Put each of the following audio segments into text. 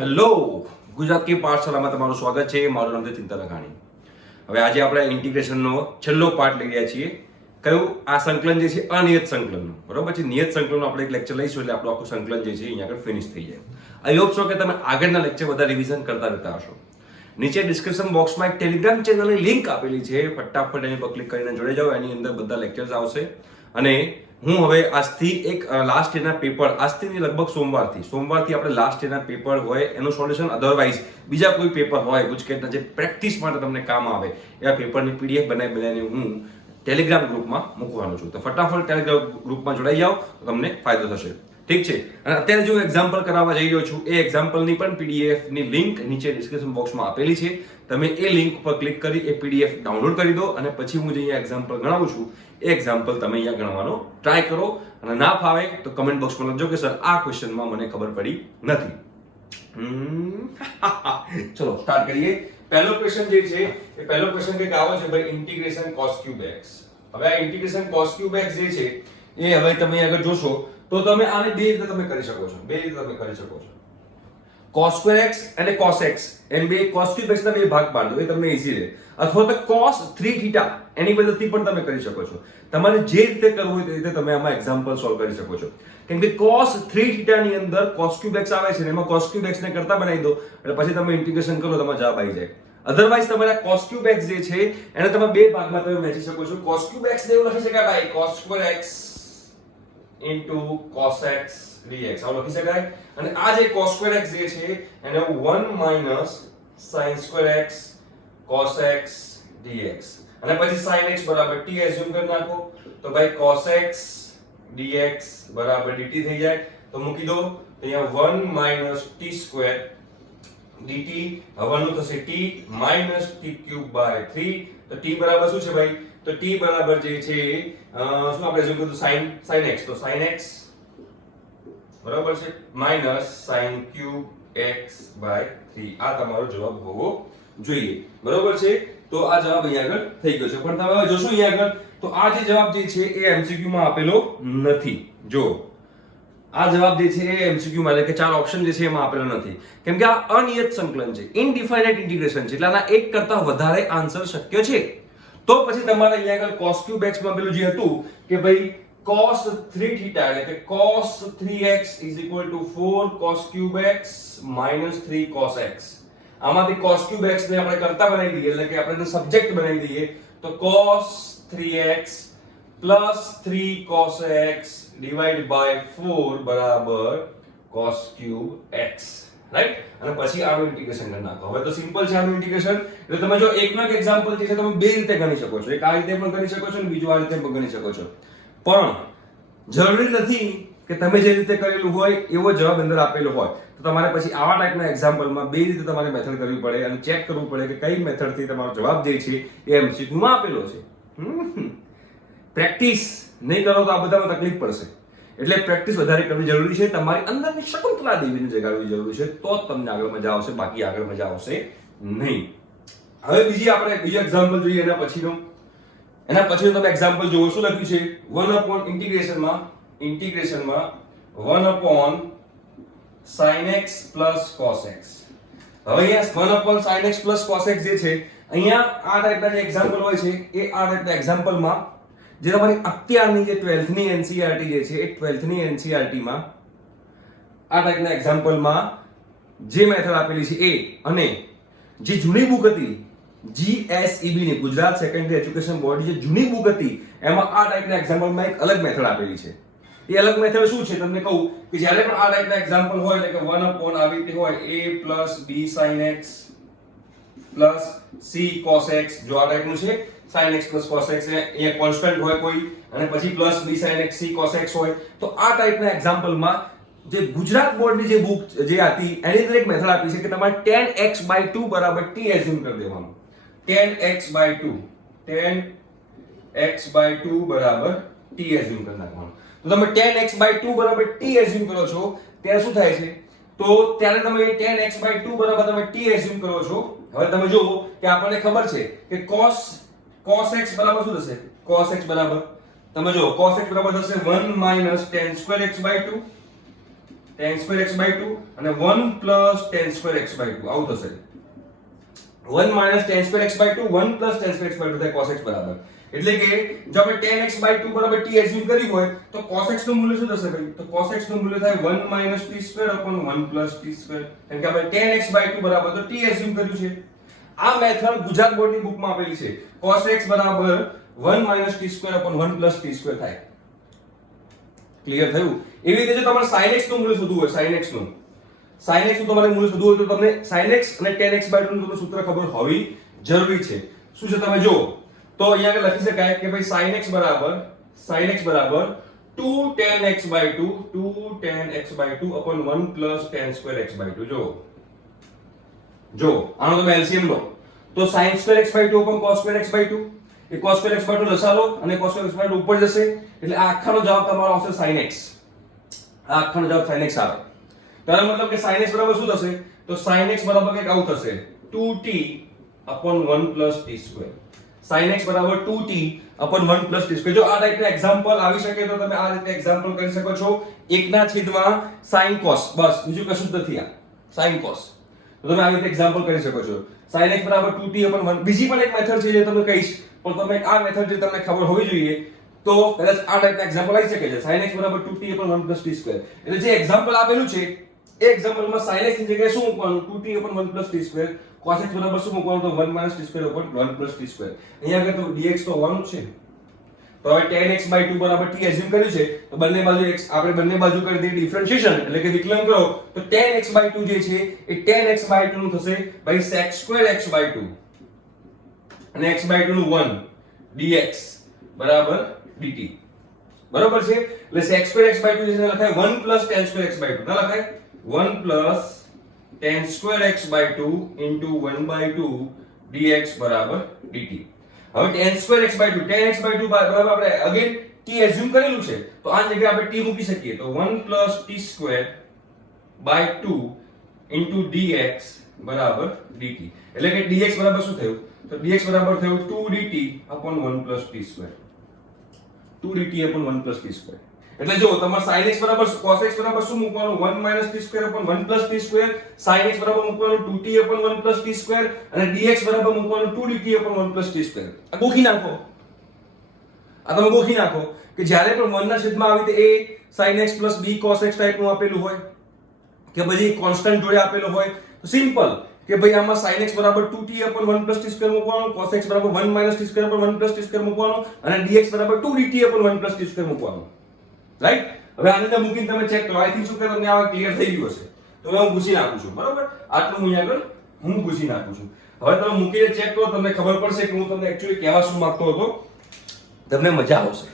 Hello Gujarat કી પાઠશાળામાં તમારું સ્વાગત છે. મારું નામ છે ચિંતા લખાણી. હવે આજે આપણે ઇન્ટિગ્રેશનનો છેલ્લો પાર્ટ લઈ રહ્યા છીએ. કયું? આ સંકલન જે છે અનિયત સંકલનનું, બરોબર છે. નિયત સંકલનનો આપણે એક લેક્ચર લઈશું એટલે આપણું આખું સંકલન જે છે અહીંયા આગળ ફિનિશ થઈ જાય. આઈ હોપ છો કે તમે આગળના લેક્ચર બધા રિવિઝન કરતા રહેતા હશો. નીચે ડિસ્ક્રિપ્શન બોક્સમાં એક ટેલિગ્રામ ચેનલની લિંક આપેલી છે, ફટાફટ એની પર ક્લિક કરીને જોડાઈ જાઓ. એની અંદર બધા લેક્ચર્સ આવશે. અને હું હવે આજથી એક લાસ્ટ યરના પેપર, આજથી લગભગ સોમવારથી આપણે લાસ્ટ યરના પેપર હોય એનું સોલ્યુશન, અધરવાઇઝ બીજા કોઈ પેપર હોય ગુજકેટના જે પ્રેક્ટિસ માટે તમને કામ આવે એવા પેપરની પીડીએફ બનાવીને હું ટેલિગ્રામ ગ્રુપમાં મૂકવાનો છું. તો ફટાફટ ટેલિગ્રામ ગ્રુપમાં જોડાઈ જાઓ તો તમને ફાયદો થશે. ઠીક છે. અને અત્યારે જો એક્ઝામ્પલ કરાવવા જઈ રહ્યો છું, એ એક્ઝામ્પલની પણ પીડીએફની લિંક નીચે ડિસ્ક્રિપ્શન બોક્સમાં આપેલી છે. તમે એ લિંક પર ક્લિક કરી એ પીડીએફ ડાઉનલોડ કરી દો અને પછી હું જે અહીંયા એક્ઝામ્પલ ગણાવું છું એ એક્ઝામ્પલ તમે અહીંયા ગણવાનો ટ્રાય કરો. અને ના ફાવે તો કમેન્ટ બોક્સમાં લખજો કે સર આ ક્વેશ્ચનમાં મને ખબર પડી નથી. ચલો સ્ટાર્ટ કરીએ. પહેલો ક્વેશ્ચન જે છે એ પહેલો ક્વેશ્ચન કંઈક આવો છે ભાઈ, ઇન્ટિગ્રેશન cos ક્યુબ x. હવે આ ઇન્ટિગ્રેશન cos ક્યુબ x જે છે એ હવે તમે આગળ જોશો તો તમે આને બે રીતે તમે કરી શકો છો. cos સ્ક્વેર x અને cos x એમ બે cos ક્યુબ x ના બે ભાગ પાડ દો, એ તમને ઈઝી રહે. અથવા તો cos 3 થીટા એની મદદથી પણ તમે કરી શકો છો. તમારે જે રીતે કરવું હોય તે રીતે તમે આમાં એક્ઝામ્પલ સોલ્વ કરી શકો છો. કેમ કે cos 3 થીટા ની અંદર cos ક્યુબ x આવે છે ને એમાં cos ક્યુબ x ને કરતા બનાવી દો એટલે પછી તમે ઇન્ટિગ્રેશન કરો તમારો જવાબ આવી જાય. અધરવાઇઝ તમારા cos ક્યુબ x જે છે એને તમે બે ભાગમાં તમે વહેંચી શકો છો. cos ક્યુબ x ને એવું લખી શકાય ભાઈ cos square x into cos x dx આવું લખી શકાય. અને આ જે cos સ્ક્વેર x જે છે એને 1 minus sin square x cos x dx અને પછી sin x બરાબર t એઝ્યુમ કરી નાખો તો ભાઈ cos x dx બરાબર dt થઈ જાય. તો મૂકી દો તો અહીંયા 1 minus t સ્ક્વેર dt હવાનું થશે t minus t cube by 3. તો t બરાબર શું છે ભાઈ? તો t બરાબર જે છે શું આપણે એઝ્યુમ કર્યું sin x, તો sin x બરાબર છે minus sin cube x by 3. આ તમારો જવાબ હોવો જોઈએ. બરાબર છે. તો આ જવાબ અહીંયા આગળ થઈ ગયો છે. પણ તમે હવે જોશો અહીંયા આગળ તો આ જે જવાબ જે છે એ એમસીક્યુ માં આપેલો નથી. જો આ જવાબ જે છે એ એમસીક્યુ માં, એટલે કે ચાર ઓપ્શન જે છે એમાં આપેલો નથી. કેમ કે આ અનિયત સંકલન છે, ઇનડિફાઇનાઇટ ઇન્ટિગ્રેશન છે, એટલે આના એક કરતા વધારે આન્સર શક્ય છે. તો પછી તમારે અહીંયા આગળ cos ક્યુબ x માં પેલું જે હતું કે ભાઈ cos 3 થીટા એટલે કે cos 3x = 4 cos cube x - 3 cos x. આમાંથી cos ક્યુબ x ને આપણે કરતા બનાવી દઈએ એટલે કે આપણે સબ્જેક્ટ બનાવી દઈએ તો cos 3x + 3 cos x / 4 બરાબર cos ક્યુબ x, રાઈટ. અને પછી આનું ઇન્ટિગ્રેશન કરી નાખો. હવે તો સિમ્પલ છે આનું ઇન્ટિગ્રેશન. એટલે તમે જો એકનો એક એક્ઝામ્પલ જે છે તમે બે રીતે ગણી શકો છો. એક આ રીતે પણ ગણી શકો છો અને બીજું આ રીતે પણ ગણી શકો છો. પણ જરૂરી નથી કે તમે જે રીતે કરેલું હોય એવો જવાબ અંદર આપેલો હોય. તો તમારે પછી આવા ટાઈપના એક્ઝામ્પલમાં બે રીતે તમારે મેથડ કરવી પડે અને ચેક કરવું પડે કે કઈ મેથડથી તમારો જવાબ જે છે એ એમસીક્યુ માં આપેલો છે. પ્રેક્ટિસ નહીં કરો તો આ બધામાં તકલીફ પડશે. એટલે પ્રેક્ટિસ વધારે કરવી જરૂરી છે. તમારી અંદરની શકુંતલા દેવીને જગાડવી જરૂરી છે. તો જ તમને આગળ મજા આવશે, બાકી આગળ મજા આવશે નહીં. હવે બીજો એક્ઝામ્પલ જોઈએ. એના પછીનું તમે એક્ઝામ્પલ જુઓ. શું લખ્યું છે? 1 ઇન્ટિગ્રેશનમાં 1 sin x plus cos x. હવે અહીંયા 1 sin x plus cos x જે છે અહીંયા આ ટાઈપના જે એક્ઝામ્પલ હોય છે એ આ ટાઈપના એક્ઝામ્પલમાં જે તમારી અત્યારની જે 12th ની NCERT જે છે એ 12th ની NCERT માં આ ટાઈપના એક્ઝામ્પલમાં જે મેથડ આપેલી છે એ અને જે જૂની બુક હતી GSEB ની, ગુજરાત સેકન્ડરી એજ્યુકેશન બોર્ડ જે જૂની બુક હતી એમાં આ ટાઈપના એક્ઝામ્પલમાં એક અલગ મેથડ આપેલી છે. એ અલગ મેથડ શું છે તમને કહું કે જ્યારે પણ આ ટાઈપના એક્ઝામ્પલ હોય એટલે કે 1 આવી રીતે હોય a + b sin x + c cos x, જો આ ટાઈપનું છે sin x + cos x અહીંયા કોન્સ્ટન્ટ હોય કોઈ અને પછી + b sin x c cos x હોય. તો આ ટાઈપના એક્ઝામ્પલમાં જે ગુજરાત બોર્ડની જે બુક જે હતી એની અંદર એક મેથડ આપી છે કે તમારે tan x/2 બરાબર t એઝ્યુમ કરી દેવાનું. tan x/2 બરાબર t એઝ્યુમ કરી નાખવાનું. તો તમે tan x/2 બરાબર t એઝ્યુમ કરો છો ત્યારે શું થાય છે? તો ત્યારે તમે tan x/2 બરાબર તમે t એઝ્યુમ કરો છો. હવે તમે જુઓ કે આપણને ખબર છે કે cos x બરાબર શું થશે? cos x બરાબર તમે જો cos x બરાબર થશે 1 - tan2 x/2 tan square x by 2 અને 1 plus tan square x by 2 આવું થશે 1 minus tan square x by 2 1 plus tan square x by 2 થાય cos x બરાબર એટલે કે જો આપણે tan x બાય 2 બરાબર t એઝ્યુમ કર્યું હોય તો cos x નું મૂલ્ય શું થશે ભાઈ તો cos x નું મૂલ્ય થાય 1 minus t square upon 1 plus t square કારણ કે આપણે tan x બાય 2 બરાબર તો t એઝ્યુમ કર્યું છે આ મેથડ ગુજરાત બોર્ડની બુકમાં આપેલી છે cos x બરાબર 1 minus t square upon 1 plus t square થાય ક્લિયર થયું એવી રીતે જો તમારે sin x નું મૂલ્ય શોધવું હોય sin x નું તમારે મૂલ્ય શોધવું હોય તો તમને sin x અને tan x બાય 2 નું તમને સૂત્ર ખબર હોવી જરૂરી છે શું છે તમે જો તો અહીંયા આગળ લખી શકાય કે ભાઈ sin x બરાબર 2 tan x by 2 upon 1 plus tan square x by 2 જો આનો તમે LCM લો તો sin square x by 2 upon cos square x by 2 A cos square x by 2 લસા લો અને cos square x by 2 ઉપર જશે એટલે આ આખાનો જવાબ તમારો આવશે sin x આ આખાનો જવાબ sin x આવે તારો મતલબ કે sin x બરાબર શું થશે તો sin x બરાબર કંઈક આવું થશે 2t upon 1 plus t square sin x બરાબર 2t upon 1 plus t square જો આ ટાઈપના એક્ઝામ્પલ આવી શકે તો તમે આ રીતે એક્ઝામ્પલ કરી શકો છો 1 ના છેદમાં sin cos બસ બીજું કશું જ નથી આ sin cos તો તમે આવી રીતે એક્ઝામ્પલ કરી શકો છો sin x બરાબર 2t upon 1 બીજી પણ એક મેથડ છે જે તમને કહીશ પણ તમે આ મેથડ જે તમને ખબર હોવી જોઈએ તો કદાચ આ ટાઈપના એક્ઝામ્પલ આવી શકે છે sin x બરાબર 2t upon 1 plus t square એટલે જે એક્ઝામ્પલ આપેલું છે એ એક્ઝામ્પલમાં sin x ની જગ્યાએ શું મૂકવાનું 2t upon 1 plus t square cos x બરાબર શું મૂકવાનું તો 1 minus t square upon 1 plus t square અહીંયા આગળ તો dx તો હોવાનું છે તો હવે tan x by 2 બરાબર t એઝ્યુમ કર્યું છે તો બંને બાજુ x આપણે બંને બાજુ કરી દઈએ ડિફરન્શિએશન એટલે કે વિકલન કરો તો tan x by 2 જે છે એ tan x by 2 નું થશે ભાઈ sec square x by 2 અને x by 2 નું 1 dx બરાબર dt બરાબર છે એટલે sec square x by 2 જે લખાય 1 plus tan square x by 2 ના લખાય 1 plus tan square x by 2 into 1 by 2 dx બરાબર dt હવે tan square x by 2 tan x by 2 બરાબર આપણે અગેન t એઝ્યુમ કરેલું છે તો આ જગ્યાએ આપણે t મૂકી શકીએ તો 1 plus t square by 2 into dx બરાબર dt એટલે કે dx બરાબર શું થયું તો dx બરાબર થયું 2 dt upon 1 plus t square 2 dt upon 1 plus t square એટલે જો તમારે sin x બરાબર cos x બરાબર શું મૂકવાનું 1 minus t square upon 1 plus t square sin x બરાબર મૂકવાનું 2t upon 1 plus t square અને dx બરાબર મૂકવાનું 2 dt upon 1 plus t square આ ગોખી નાખો આ તમે ગોખી નાખો કે જ્યારે પણ 1 ના છેદમાં આવી રીતે a sin x plus b cos x type નું આપેલું હોય કે પછી કોન્સ્ટન્ટ જોડે આપેલું હોય તો સિમ્પલ કે ભાઈ આમાં sin x બરાબર 2t upon 1 plus t square મૂકવાનું cos x બરાબર 1 minus t square upon 1 plus t square મૂકવાનું અને dx બરાબર 2 dt upon 1 plus t square મૂકવાનું રાઈટ હવે આની અંદર મૂકીને તમે ચેક કરો આઈ થિંક શું કે તમને આ ક્લિયર થઈ ગયું હશે તો હું પૂછી નાખું છું બરોબર આટલું હું આગળ હું પૂછી નાખું છું હવે તમે મૂકીને ચેક કરો તમને ખબર પડશે કે હું તમને એક્ચ્યુઅલી કહેવા શું માંગતો હતો તમને મજા આવશે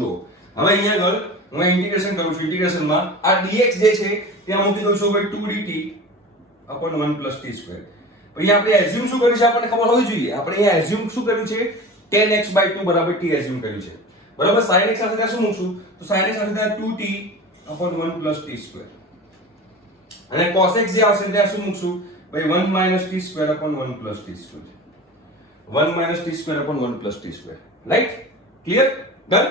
જો હવે અહીંયા આગળ હું ઇન્ટિગ્રેશન કરું છું ઇન્ટિગ્રેશનમાં આ dx જે છે ત્યાં મૂકી દઉં છું ભાઈ 2 dt upon 1 plus t square પછી આપણે એઝ્યુમ શું કર્યું છે આપણને ખબર હોવી જોઈએ આપણે અહીંયા એઝ્યુમ શું કર્યું છે tan x by 2 બરાબર t એઝ્યુમ કર્યું છે બરાબર sin x સાથે શું મૂકશું તો sin x સાથે 2t upon 1 plus t square અને cos x જે આવશે ત્યાં શું મૂકશું ભાઈ 1 minus t square upon 1 plus t square 1 minus t square upon 1 plus t square right clear done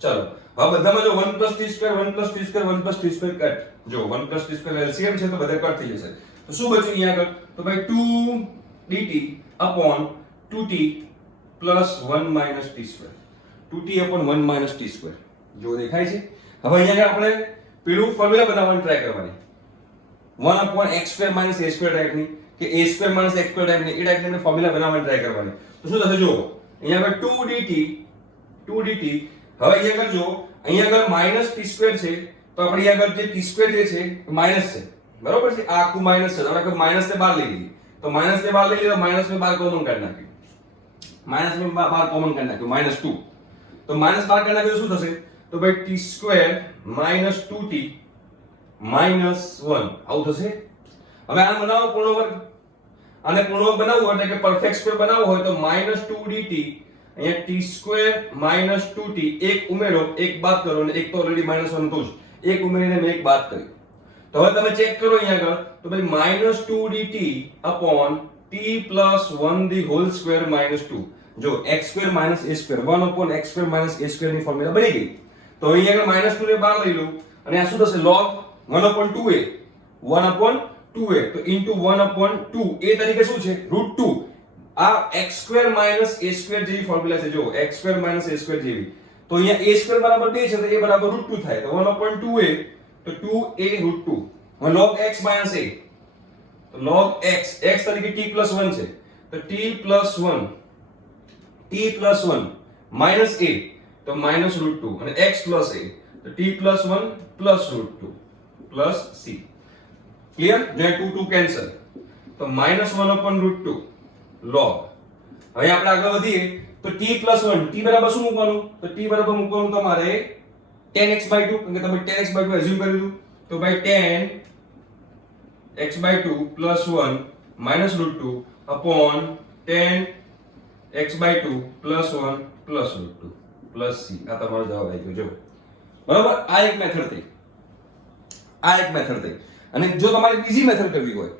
ચલો હવે બધામાં જો 1 plus t square 1 plus t square 1 plus t square cut જો 1 plus t square LCM છે તો બધા cut થઈ જશે તો શું બચ્યું અહીંયા આગળ તો ભાઈ 2 dt upon 2t plus 1 minus t square 2t upon 1 minus t square જો દેખાય છે હવે અહીંયા આપણે પેલું ફોર્મ્યુલા બનાવવાની ટ્રાય કરવાની 1 upon x square minus a square ટાઈપની કે a square minus x square ટાઈપની એ ટાઈપની ફોર્મ્યુલા બનાવવાની ટ્રાય કરવાની તો શું થશે જો અહીંયા આગળ 2 dt હવે અહીંયા આગળ જો અહીંયા આગળ minus t square છે તો આપણે અહીંયા આગળ જે t square જે છે માઈનસ છે બરોબર છે આ આખું માઈનસ છે આપણે માઈનસ ને બહાર લઈ લઈએ તો માઈનસ ને બહાર લઈ લીધો માઈનસ ને બહાર કોમન કાઢી નાખ્યું માઈનસ ને બહાર કોમન કાઢી નાખ્યું -2 તો માઈનસ બહાર કાઢી નાખ્યું શું થશે તો ભાઈ t square minus 2t minus 1 આવું થશે હવે આ બનાવો પૂર્ણ વર્ગ આને પૂર્ણ વર્ગ બનાવવો એટલે કે પરફેક્ટ સ્ક્વેર બનાવવો હોય તો -2 dt અહીંયા t square minus 2t એક ઉમેરો એક બાદ કરો અને એક તો ઓલરેડી -1 હતું જ એક ઉમેરીને મેં એક બાદ કરી તો હવે તમે ચેક કરો અહીંયા આગળ તો ભાઈ -2 dt upon t plus 1 the whole square minus 2 જો x square minus a square 1 upon x square minus a square ની ફોર્મ્યુલા બની ગઈ તો અહીંયા આગળ -2 ને બહાર લઈ લો અને આ શું થશે log 1/2a 1/2a તો ઇન્ટુ 1/2 a તરીકે શું છે √2 આ x² - a² જેવી ફોર્મ્યુલા છે જો x² - a² જેવી તો અહીંયા a² બરાબર 2 છે તો a બરાબર √2 થાય તો 1/2a તો 2a √2 હવે log x - a તો log x તરીકે t+1 છે તો t+1 minus a તો minus √2 અને x plus a તો t+1 plus √2 plus c clear જો 2 કેન્સલ તો -1/√2 log હવે આપણે આગળ વધીએ તો t+1 t બરાબર શું મૂકવાનું તો t બરાબર મૂકવાનું તમારે 10x/2 કારણ કે તમે 10x/2 એઝ્યુમ કરી દીધું તો ભાઈ 10x/2 plus 1 minus √2 upon 10x/2 plus 1 plus √2 plus c આ તમારો જવાબ આવી ગયો જો બરાબર આ એક મેથડ થઈ અને જો તમારે બીજી મેથડ કરવી હોય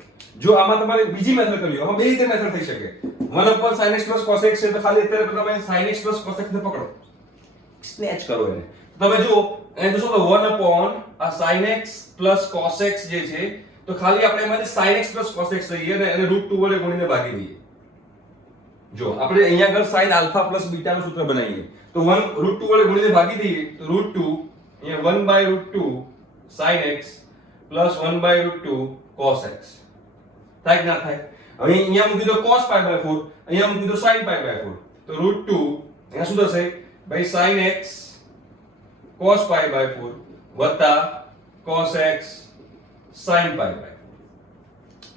જો આમાં તમારે બીજી મેથડ કરવી હોય આમાં બે રીતે મેથડ થઈ શકે 1/sin x plus cos x છે તો ખાલી અત્યારે તમે sin x plus cos x ને પકડો સ્નેચ કરો એને તમે જો અહીં જોશો તો 1/sin x plus cos x જે છે તો ખાલી આપણે એમાંથી sin x plus cos x લઈએ અને એને √2 વડે ગુણીને ભાગી દઈએ જો આપણે અહીંયા આગળ sin alpha plus beta નું સૂત્ર બનાવીએ તો 1 √2 વડે ગુણીને ભાગી દઈએ તો √2 અહીંયા 1/√2 sin x plus 1/√2 cos x થાય કે ના થાય હવે અહીંયા મૂકી દો cos pi/4 અહીંયા મૂકી દો sin pi/4 તો √2 અહીંયા શું થશે ભાઈ sin x cos pi/4 વત્તા cos x sin pi/4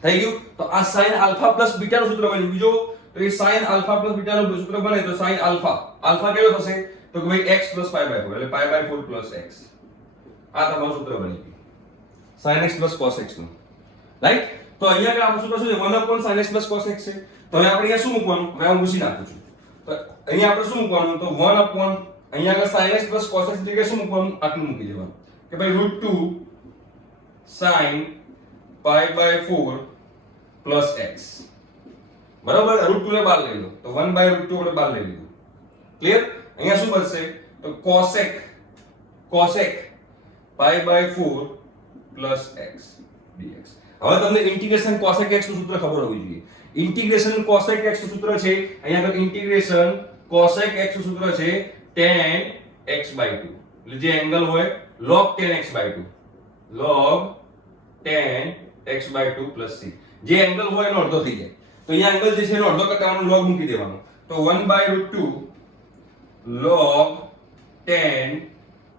થઈ ગયું તો આ sin alpha plus beta નું સૂત્ર બન્યું બીજો તો એ sin alpha plus beta નું સૂત્ર બને તો sin alpha કેવો થશે તો કે ભાઈ x plus pi/4 એટલે pi/4 plus x આ તમારું સૂત્ર બની ગયું sin x plus cos x નું રાઈટ તો અહીંયા આગળ આપણું સૂત્ર શું છે 1/sin x plus cos x છે તો હવે આપણે અહીંયા શું મૂકવાનું હવે હું મૂકી નાખું છું તો અહીંયા આપણે શું મૂકવાનું તો 1/ અહીંયા આગળ sin x plus cos x એટલે શું મૂકવાનું આટલું મૂકી દેવાનું કે ભાઈ √2 sin pi/4 plus x બરાબર √2 ને બહાર લઈ લો તો 1/√2 આપણે બહાર લઈ લીધું ક્લિયર અહીંયા શું બનશે તો cosec pi/4 plus x dx હવે તમને ઇન્ટિગ્રેશન cosec x નું સૂત્ર ખબર હોવી જોઈએ ઇન્ટિગ્રેશન cosec x નું સૂત્ર છે અહીંયા આગળ ઇન્ટિગ્રેશન cosec x નું સૂત્ર છે tan x/2 એટલે જે એંગલ હોય log tan x/2 log tan x/2 plus c જે એંગલ હોય એનો અડધો થઈ જાય તો અહીંયા એંગલ જે છે એનો અડધો કરવાનો log મૂકી દેવાનો તો 1/√2 log tan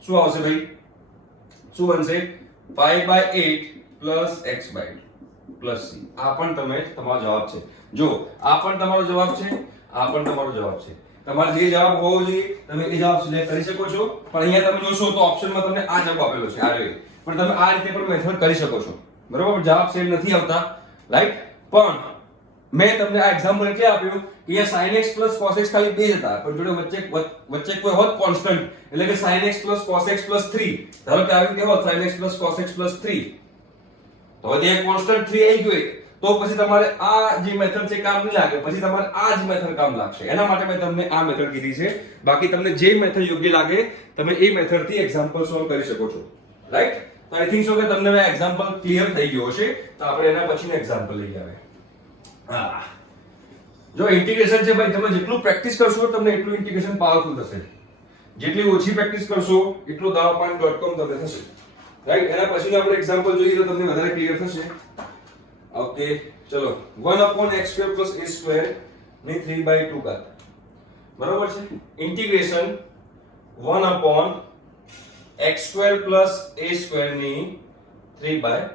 શું આવશે ભાઈ શું બનશે pi/8 plus x/2 plus c આ પણ તમારો જવાબ છે જો આ પણ તમારો જવાબ છે આ પણ તમારો જવાબ છે તમારે જે જવાબ હોવો જોઈએ તમે એ જવાબ સિલેક્ટ કરી શકો છો પણ અહીંયા તમે જોશો તો ઓપ્શનમાં તમને આ જવાબ આપેલો છે આ રહ્યો પણ તમે આ રીતે પણ મેથડ કરી શકો છો બરોબર જવાબ સેમ નથી આવતા રાઈટ પણ મેં તમને આ એક્ઝામ્પલ એટલે આપ્યું કે અહીંયા sin x plus cos x ખાલી બે જ હતા પણ જોડે વચ્ચે કોઈ હોત કોન્સ્ટન્ટ એટલે કે sin x plus cos x plus 3 ધારો કે આવી રીતે હોત sin x plus cos x plus 3 તો હવે એક કોન્સ્ટન્ટ 3 આવી ગયો તો પછી તમારે આ જે મેથડ છે કામ નહીં લાગે પછી તમારે આ જ મેથડ કામ લાગશે એના માટે મેં તમને આ મેથડ કીધી છે બાકી તમને જે મેથડ યોગ્ય લાગે તમે એ મેથડ થી એક્ઝામ્પલ સોલ્વ કરી શકો છો રાઈટ તો આઈ થિંક સો કે તમને આ એક્ઝામ્પલ ક્લિયર થઈ ગયો હશે તો આપણે એના પછીનું એક્ઝામ્પલ લઈ આવે હા જો ઇન્ટિગ્રેશન છે ભાઈ તમે જેટલું પ્રેક્ટિસ કરશો તમને એટલું ઇન્ટિગ્રેશન પાવરફુલ થશે જેટલી ઓછી પ્રેક્ટિસ કરશો એટલું dawapan.com તમને થશે રાઈટ એના પછીનું આપણે એક્ઝામ્પલ જોઈએ તો તમને વધારે ક્લિયર થશે ઓકે ચલો 1/x² plus a² ની 3/2 ઘાત બરાબર છે ઇન્ટિગ્રેશન 1/x² plus a² ની 3/2 ઘાત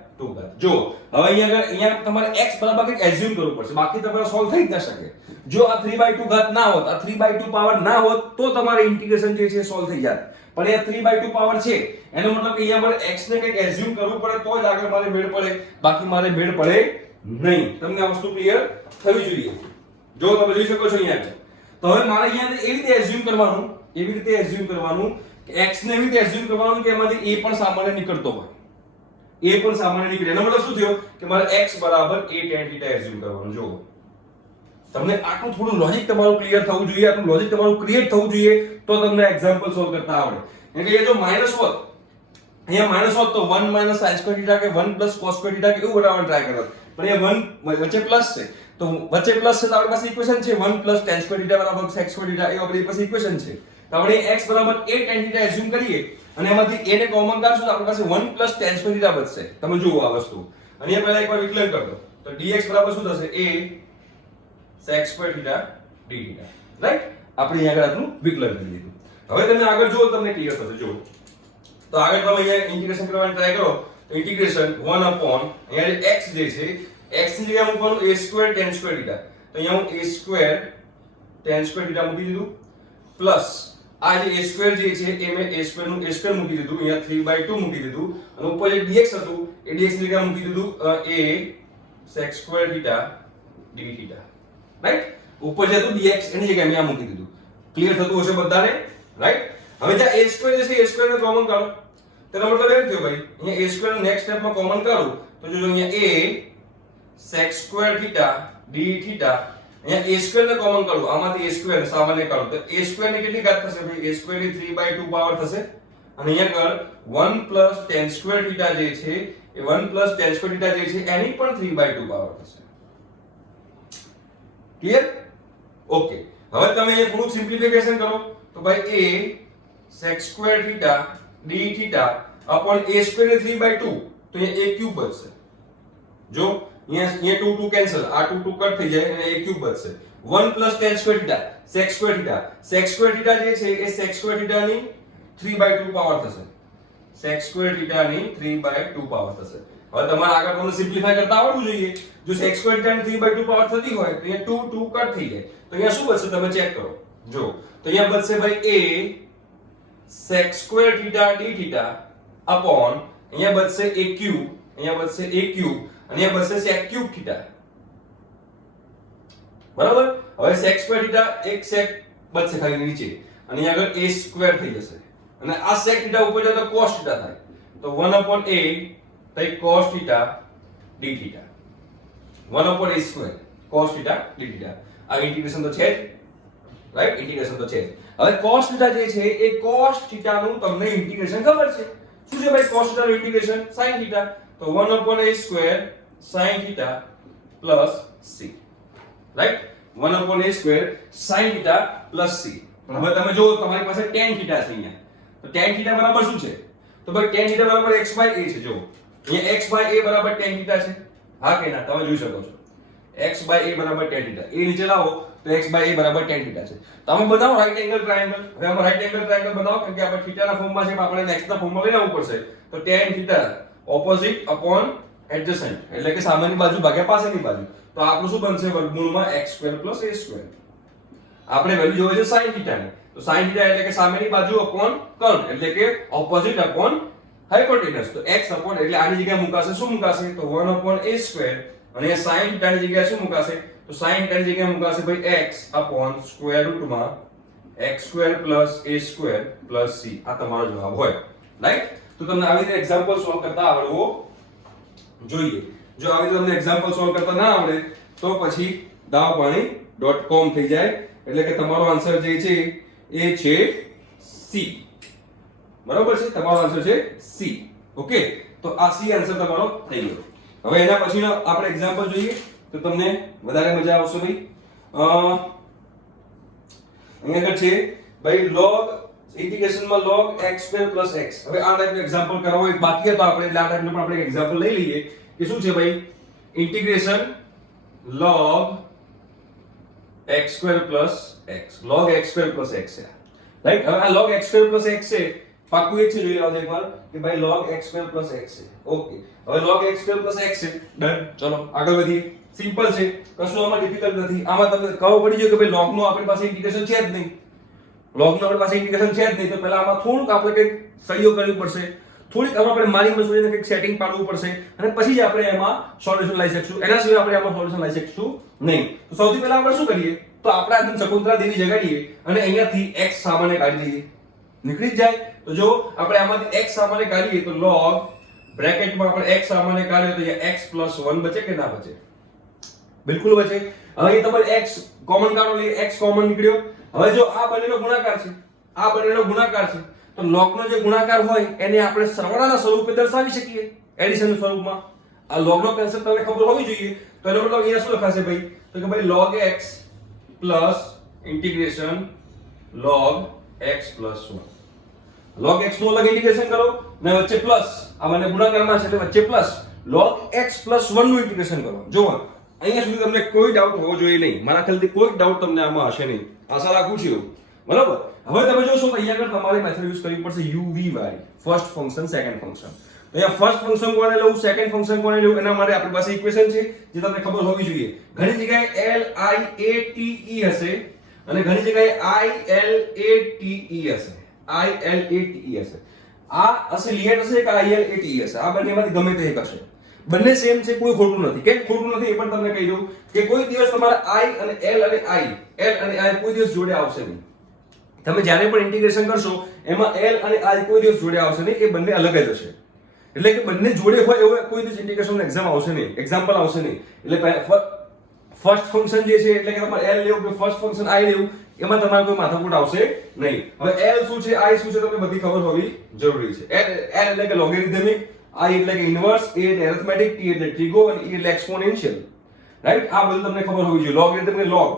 જો હવે અહીંયા તમારે x બરાબર કંઈક એઝ્યુમ કરવું પડશે બાકી તમારે સોલ્વ થઈ જ ન શકે જો આ 3/2 ઘાત ના હોત આ 3/2 પાવર ના હોત તો તમારે ઇન્ટિગ્રેશન જે છે સોલ્વ થઈ જાત પણ એ 3/2 પાવર છે એનો મતલબ કે અહીંયા મારે x ને કંઈક એઝ્યુમ કરવું પડે તો જ આગળ મારે મેળ પડે બાકી મારે મેળ પડે નહીં તમને આ વસ્તુ ક્લિયર થવી જોઈએ જો તમે જોઈ શકો છો અહીંયા તો હવે મારે અહીંયા એવી રીતે એઝ્યુમ કરવાનું કે x ને એવી રીતે એઝ્યુમ કરવાનું કે એમાંથી a પણ સામાન્ય નીકળતો હોય a પણ સામાન્ય નીકળે એનો મતલબ શું થયો કે મારે x બરાબર a tan θ એઝ્યુમ કરવાનું જો તમને આટલું થોડું લોજિક તમારું ક્લિયર થવું જોઈએ આટલું લોજિક તમારું ક્રિએટ થવું જોઈએ તો તમને એક્ઝામ્પલ સોલ્વ કરતા આવડે એટલે એ જો માઈનસ હોત અહીંયા માઇનસ હોત તો 1 માઇનસ sin સ્ક્વેર થીટા કે 1 પ્લસ cos સ્ક્વેર થીટા કે એવું બનાવવાનો ટ્રાય કરો, પણ અહીંયા 1 વચ્ચે પ્લસ છે, તો વચ્ચે પ્લસ છે તો આપણી પાસે ઇક્વેશન છે 1 પ્લસ tan સ્ક્વેર થીટા બરાબર sec સ્ક્વેર થીટા, એ આપણી પાસે ઇક્વેશન છે. તો આપણે x બરાબર a tan થીટા એઝ્યુમ કરીએ અને એમાંથી a ને કોમન કાઢશું તો આપણી પાસે 1 પ્લસ tan સ્ક્વેર થીટા બચશે. તમે જુઓ આ વસ્તુ, અને એ પહેલા એકવાર વિકલન કરી દો તો dx બરાબર શું થશે, a sec square theta d theta, right. આપણે અહીંયા આગળ આટલું વિકલન કરી દીધું. હવે તમે આગળ જુઓ, તમને ક્લિયર થશે. જુઓ તો આગળ તમે અહીંયા ઇન્ટિગ્રેશન કરવાની ટ્રાય કરો તો ઇન્ટિગ્રેશન 1 અપોન અહીંયા x જે છે x ની જગ્યાએ મૂકવાનું a square tan square theta, તો અહીંયા હું a square tan square theta મૂકી દીધું પ્લસ આ જે a સ્ક્વેર જે છે એ મેં a સ્ક્વેર નું a સ્ક્વેર મૂકી દીધું, અહીંયા 3/2 મૂકી દીધું અને ઉપર જે dx હતું એ dx ની જગ્યાએ મૂકી દીધું a sec square theta d theta, right. ઉપર જે હતું dx એની જગ્યાએ મેં આ મૂકી દીધું. ક્લિયર થતું હશે બધાને, રાઈટ. હવે જ્યાં a સ્ક્વેર જે છે a સ્ક્વેર ને કોમન કાઢો, તેનો મતલબ એમ થયો ભાઈ અહીંયા a સ્ક્વેર નું નેક્સ્ટ સ્ટેપમાં કોમન કાઢું તો જો અહીંયા a sec square theta d theta, અહીંયા a સ્ક્વેર ને કોમન કાઢું, આમાંથી a સ્ક્વેર સામાન્ય કાઢું તો a સ્ક્વેર ની કેટલી ઘાત થશે ભાઈ, a સ્ક્વેર ની 3/2 પાવર થશે અને અહીંયા કર 1 પ્લસ tan સ્ક્વેર થીટા જે છે એ 1 પ્લસ tan સ્ક્વેર થીટા જે છે એની પણ 3/2 પાવર થશે. ક્લિયર? ઓકે. હવે તમે અહીંયા થોડું સિમ્પ્લિફિકેશન કરો તો ભાઈ a sec square theta d theta upon a square ની 3/2 તો અહીંયા a ક્યુબ બચશે. જો અહીંયા 2 2 કેન્સલ, આ 2 2 કટ થઈ જાય અને a ક્યુબ બચશે. 1 plus tan square theta sec square theta, sec square theta જે છે એ sec સ્ક્વેર થીટા ની 3/2 પાવર થશે, sec સ્ક્વેર થીટા ની 3/2 પાવર થશે. હવે તમારે આગળ તમને સિમ્પ્લિફાય કરતા આવડવું જોઈએ. જો sec સ્ક્વેર થીટા ની 3/2 પાવર થતી હોય તો અહીંયા 2 2 કટ થઈ જાય, તો અહીંયા શું બચશે તમે ચેક કરો. જો તો અહીંયા બચશે ભાઈ a sec square theta d theta upon અહીંયા બચશે a ક્યુબ, અહીંયા બચશે a ક્યુબ અને અહીંયા બચશે sec ક્યુબ થીટા, બરાબર. હવે sec સ્ક્વેર થીટા એક sec બચશે ખાલી નીચે અને અહીંયા આગળ a સ્ક્વેર થઈ જશે અને આ sec થીટા ઉપર જાય તો cos થીટા થાય, તો 1 અપોન a થાય cos theta d theta, 1 upon a square cos theta d theta. આ ઇન્ટિગ્રેશન તો છે જ, રાઈટ. ઇન્ટિગ્રેશન તો છે. હવે cos થીટા જે છે એ cos થીટા નું તમને ઇન્ટિગ્રેશન ખબર છે. શું છે ભાઈ cos થીટા નું ઇન્ટિગ્રેશન? sin થીટા, તો 1 upon a square sin theta plus c, right. 1 upon a square sin theta plus c. પણ હવે તમે જો તમારી પાસે tan theta છે અહીંયા, તો tan theta બરાબર શું છે? તો ભાઈ tan theta બરાબર x by a છે. જો અહીંયા x by a બરાબર tan theta છે, હા કે ના? તમે જોઈ શકો છો x by a બરાબર tan theta. એ નીચે લાવો તો x by a બરાબર tan theta છે. તમે બનાવો રાઈટ એંગલ ટ્રાયેંગલ. હવે આમાં રાઈટ એંગલ ટ્રાયેંગલ બનાવો કેમ કે આપણે થીટા ના ફોર્મમાં છે, આપણે x ના ફોર્મમાં લઈ આવવું પડશે. તો tan theta ઓપોઝિટ અપોન એડજસન્ટ એટલે કે સામેની બાજુ ભાગ્યા પાછળની બાજુ, તો આપણું શું બનશે વર્ગમૂળમાં x² + a². આપણે વેલ્યુ જોઈએ છે sin θ ની, તો sin θ એટલે કે સામેની બાજુ અપોન કર્ણ એટલે કે ઓપોઝિટ અપોન હાઇપોટેનસ. તો x અપોન એટલે આની જગ્યાએ મુકાશે શું મુકાશે? તો 1 upon a² અને sin θ ની જગ્યાએ શું મુકાશે? તો sin θ ની જગ્યાએ મુકાશે ભાઈ x upon સ્ક્વેર રૂટમાં x² + a² + c. આ તમારો જવાબ હોય, રાઈટ. તો તમને આવી રીતે એક્ઝામ્પલ સોલ્વ કરતા આવડવો જોઈએ. જો આવી રીતે તમને એક્ઝામ્પલ સોલ્વ કરતા ના આવડે તો પછી dawapani.com થઈ જાય, એટલે કે તમારો આન્સર જે છે એ છે C. બરાબર છે, તમારો આન્સર છે C. ઓકે, તો આ C આન્સર તમારો થઈ ગયો. હવે એના પછીનો આપણે એક્ઝામ્પલ જોઈએ તો તમને વધારે મજા આવશે ભાઈ. અહીંયા છે ભાઈ log ઇન્ટિગ્રેશનમાં log x² + x. હવે આ ટાઈપનું એક્ઝામ્પલ કરાવો એક બાકી હતો આપણે, એટલે આ ટાઈપનું પણ આપણે એક્ઝામ્પલ લઈ લઈએ કે શું છે ભાઈ integration log x² + x. log x² + x છે, રાઈટ. હવે આ log x² + x છે, પાકું એક છે જોઈ લેવા એકવાર કે ભાઈ log x² + x છે. ઓકે, હવે log x² + x છે, ડન. ચલો આગળ વધીએ. સિમ્પલ છે, કશું આમાં ડિફિકલ્ટ નથી. આમાં તમને ખબર પડી જાય કે ભાઈ log નું આપણી પાસે ઇન્ટિગ્રેશન છે જ નહીં, log નું આપણી પાસે ઇન્ટિગ્રેશન છે જ નહીં, તો પહેલા આમાં થોડુંક આપણે કંઈક સહીઓ કરવી પડશે, થોડીક આપણે મારી મજૂરીને કંઈક સેટિંગ પાડવું પડશે અને પછી જ આપણે એમાં સોલ્યુશન લાવી શકશું. એના સિવાય આપણે આમાં સોલ્યુશન લાવી શકશું નહીં. તો સૌથી પહેલા આપણે શું કરીએ? તો આપણે આ શકુંતલા દેવી જગાડીએ અને અહીંયાથી x સામાન્ય કાઢી દઈએ, નીકળી જ જાય. તો જો આપણે આમાંથી x સામાન્ય કાઢીએ તો log બ્રેકેટમાં આપણે x સામાન્ય કાઢ્યો તો અહીંયા x + 1 બચે કે ના બચે? બિલકુલ બચે. હવે તમારે x કોમન કાઢો એટલે x કોમન નીકળ્યો. હવે જો આ બંનેનો ગુણાકાર છે, આ બંનેનો ગુણાકાર છે, તો log નો જે ગુણાકાર હોય એને આપણે સરવાળાના સ્વરૂપે દર્શાવી શકીએ એડિશન સ્વરૂપમાં. આ log નો કન્સેપ્ટ તમને ખબર હોવી જોઈએ. તો એનો મતલબ અહીંયા શું લખાશે ભાઈ? તો કે ભાઈ log x plus integration log x plus 1. log x નું અલગ ઇન્ટિગ્રેશન કરો ને વચ્ચે પ્લસ, આ બંને ગુણાકારમાં છે એટલે વચ્ચે પ્લસ log x પ્લસ 1 નું ઇન્ટિગ્રેશન કરો. જો અહીંયા સુધી તમને કોઈ ડાઉટ હોવો જોઈએ નહીં. મારા ખ્યાલથી કોઈ ડાઉટ તમને આમાં હશે નહીં, આશા રાખું છું. બરાબર. હવે તમે જોશો તો અહીંયા આગળ તમારે મેથડ યુઝ કરવી પડશે UV વાળી, ફર્સ્ટ ફંક્શન સેકન્ડ ફંક્શન. અહીંયા ફર્સ્ટ ફંક્શન કોને લઉં, સેકન્ડ ફંક્શન કોને લઉં, એના માટે આપણી પાસે ઇક્વેશન છે જે તમને ખબર હોવી જોઈએ. ઘણી જગ્યાએ LIATE હશે અને ઘણી જગ્યાએ ILATE હશે. ILATE હશે. આ અસલિયત હશે કે ILATE હશે. આ બંનેમાંથી ગમે તે એક હશે. બંને સેમ છે, કોઈ ખોટું નથી. કેમ ખોટું નથી એ પણ તમને કહી દઉં કે કોઈ દિવસ તમારા I અને L અને I કોઈ દિવસ જોડે આવશે નહીં. તમે જ્યારે પણ ઇન્ટિગ્રેશન કરશો એમાં L અને I કોઈ દિવસ જોડે આવશે નહીં, એ બંને અલગ જ હશે. એટલે કે બંને જોડે હોય એવો કોઈ દિવસ ઇન્ટિગ્રેશન એક્ઝામ આવશે નહીં, એક્ઝામ્પલ આવશે નહીં. એટલે ફર્સ્ટ ફંક્શન જે છે એટલે કે તમારે L લેવું કે ફર્સ્ટ ફંક્શન I લેવું, એમાં તમારે કોઈ માથાકૂટ આવશે નહીં. હવે L શું છે, I શું છે, તમને બધી ખબર હોવી જરૂરી છે. L એટલે કે લોગેરિધમિક, I એટલે કે ઇન્વર્સ, A એટલે એરિથમેટિક, T એટલે ટ્રિગો અને E એટલે એક્સપોનેન્શિયલ. રાઈટ? આ બધું તમને ખબર હોવી જોઈએ. લોગેરિધમ એટલે log,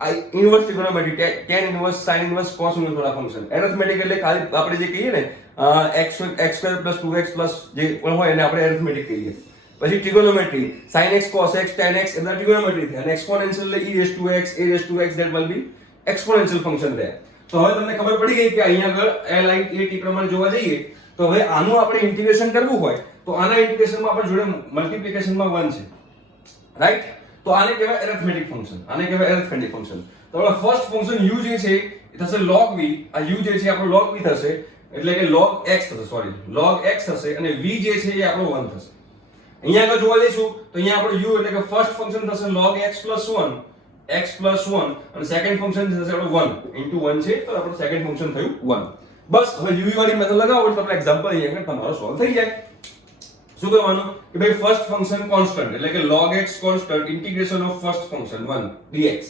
I inverse trigonometry, tan inverse, sin inverse, cos inverse વાળા ફંક્શન. એરિથમેટિક એટલે ખાલી આપણે જે કહીએ ને x² + 2x પ્લસ જે પણ હોય એને આપણે એરિથમેટિક કહીએ. પછી trigonometry, sin x, cos x, tan x એટલે ટ્રિગોનોમેટ્રી છે. અને એક્સપોનેન્શિયલ એટલે e⁻x that will be exponential function there. તો હવે તમને ખબર પડી ગઈ કે અહીંયા આગળ LIAT પ્રમાણે જોવા જઈએ તો હવે આનું આપણે ઇન્ટિગ્રેશન કરવું હોય તો આના ઇન્ટિગ્રેશનમાં આપણે જોડે મલ્ટીપ્લિકેશનમાં 1 છે. રાઈટ? તો આને કહેવાય એરિથમેટિક ફંક્શન, આને કહેવાય એરિથમેટિક ફંક્શન. તો આપણે ફર્સ્ટ ફંક્શન u જે છે એ થશે log v. આ u જે છે આપણો log v થશે એટલે કે log x થશે, સોરી log x થશે અને v જે છે એ આપણો 1 થશે. અહીંયા આગળ જોવા જઈશું તો અહીંયા આપણો u એટલે કે ફર્સ્ટ ફંક્શન થશે log x + 1, x + 1 અને સેકન્ડ ફંક્શન થશે આપણો 1 * 1 છે તો આપણું સેકન્ડ ફંક્શન થયું 1. બસ હવે uv વાળી મેથડ લગાવો એટલે તમને એક્ઝામ્પલ અહીંયા આગળ તમારો સોલ્વ થઈ જાય. શું કરવાનું કે ભાઈ ફર્સ્ટ ફંક્શન કોન્સ્ટન્ટ એટલે કે log x constant integration of first function 1 dx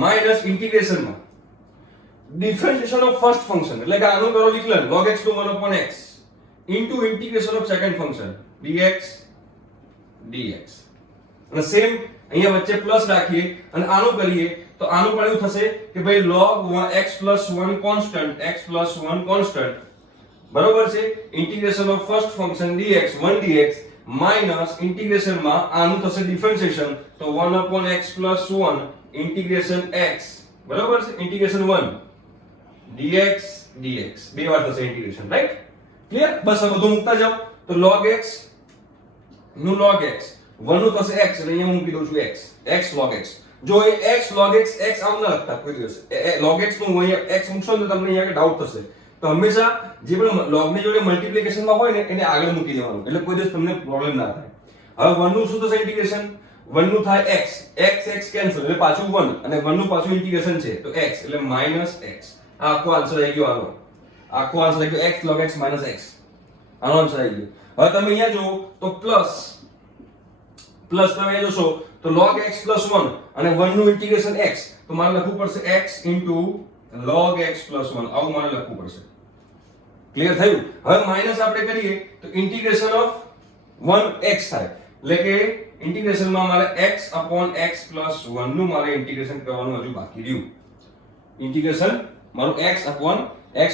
minus ઇન્ટિગ્રેશનમાં ડિફરન્શિએશન ઓફ ફર્સ્ટ ફંક્શન એટલે કે આનું કરો વિકલન log x to 1/x into integration of second function dx અને સેમ અહીંયા વચ્ચે પ્લસ રાખીએ અને આનું કરીએ તો આનું પણ એવું થશે કે ભાઈ log x + 1 constant, x + 1 constant બરોબર છે integration of first function dx 1 dx minus integration માં આનું થશે ડિફરન્શિએશન તો 1/x + 1 ઇન્ટિગ્રેશન x બરોબર છે ઇન્ટિગ્રેશન 1 dx બે વાર થશે ઇન્ટિગ્રેશન. રાઈટ? ક્લિયર? બસ હવે બધું મૂકતા જાઓ તો log x નું log x 1 નું થશે x એટલે અહીંયા હું મૂકી દઉં છું x log x. જો એ x log x આવું ન લખતા કોઈ દિવસ log x નું અહીંયા x મૂકશો તો તમને અહીંયા ડાઉટ થશે. તો હંમેશા જે પણ log ની જોડે મલ્ટીપ્લિકેશન માં હોય ને એને આગળ મૂકી દેવાનું એટલે કોઈ દિવસ તમને પ્રોબ્લેમ ના થાય. હવે 1 નું શું થશે ઇન્ટિગ્રેશન? 1 નું થાય x કેન્સલ એટલે પાછું 1 અને 1 નું પાછું ઇન્ટિગ્રેશન છે તો x એટલે -x. આ આખો આન્સર આવી ગયો આનો. આખો આન્સર આવી ગયો x log x - x. આનો આન્સર આવી ગયો. હવે તમે અહીંયા જુઓ તો પ્લસ તમે અહીંયા જોશો તો log x + 1 અને 1 નું ઇન્ટિગ્રેશન x તો મારે લખવું પડશે x * log x + 1 આવું મારે લખવું પડશે. ક્લિયર થયું? હવે માઈનસ આપણે કરીએ તો ઇન્ટિગ્રેશન ઓફ 1x થાય એટલે કે ઇન્ટિગ્રેશન માં મારે x/x + 1 નું મારે ઇન્ટિગ્રેશન કરવાનું હજુ બાકી રહ્યું. ઇન્ટિગ્રેશન મારું x/x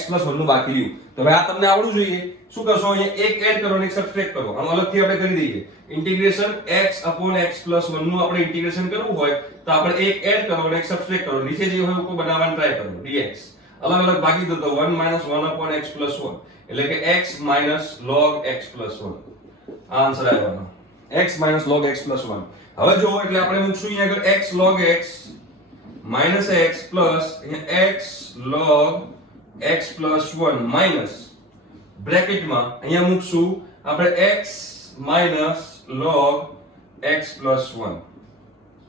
+ 1 નું બાકી રહ્યું. તો હવે આ તમને આવડવું જોઈએ. શું કરશો? અહીંયા એક એડ કરો અને એક સબટ્રેક્ટ કરો. આમ અલગથી આપણે કરી દઈએ. ઇન્ટિગ્રેશન x/x + 1 નું આપણે ઇન્ટિગ્રેશન કરવું હોય તો આપણે એક એડ કરો અને એક સબટ્રેક્ટ કરો. નીચે જે હોય ઉપર બનાવવાનું ટ્રાય કરો dx. અલગ અલગ ભાગી દો તો 1 - 1/x + 1 એટલે કે x - log x + 1. આ આન્સર આવ્યો. x - log x + 1. હવે જો એટલે આપણે મૂકશું અહીંયા આગળ x log x - x plus અહીંયા x log x + 1 માઈનસ બ્રેકેટમાં અહીંયા મૂકશું આપણે x - log x + 1.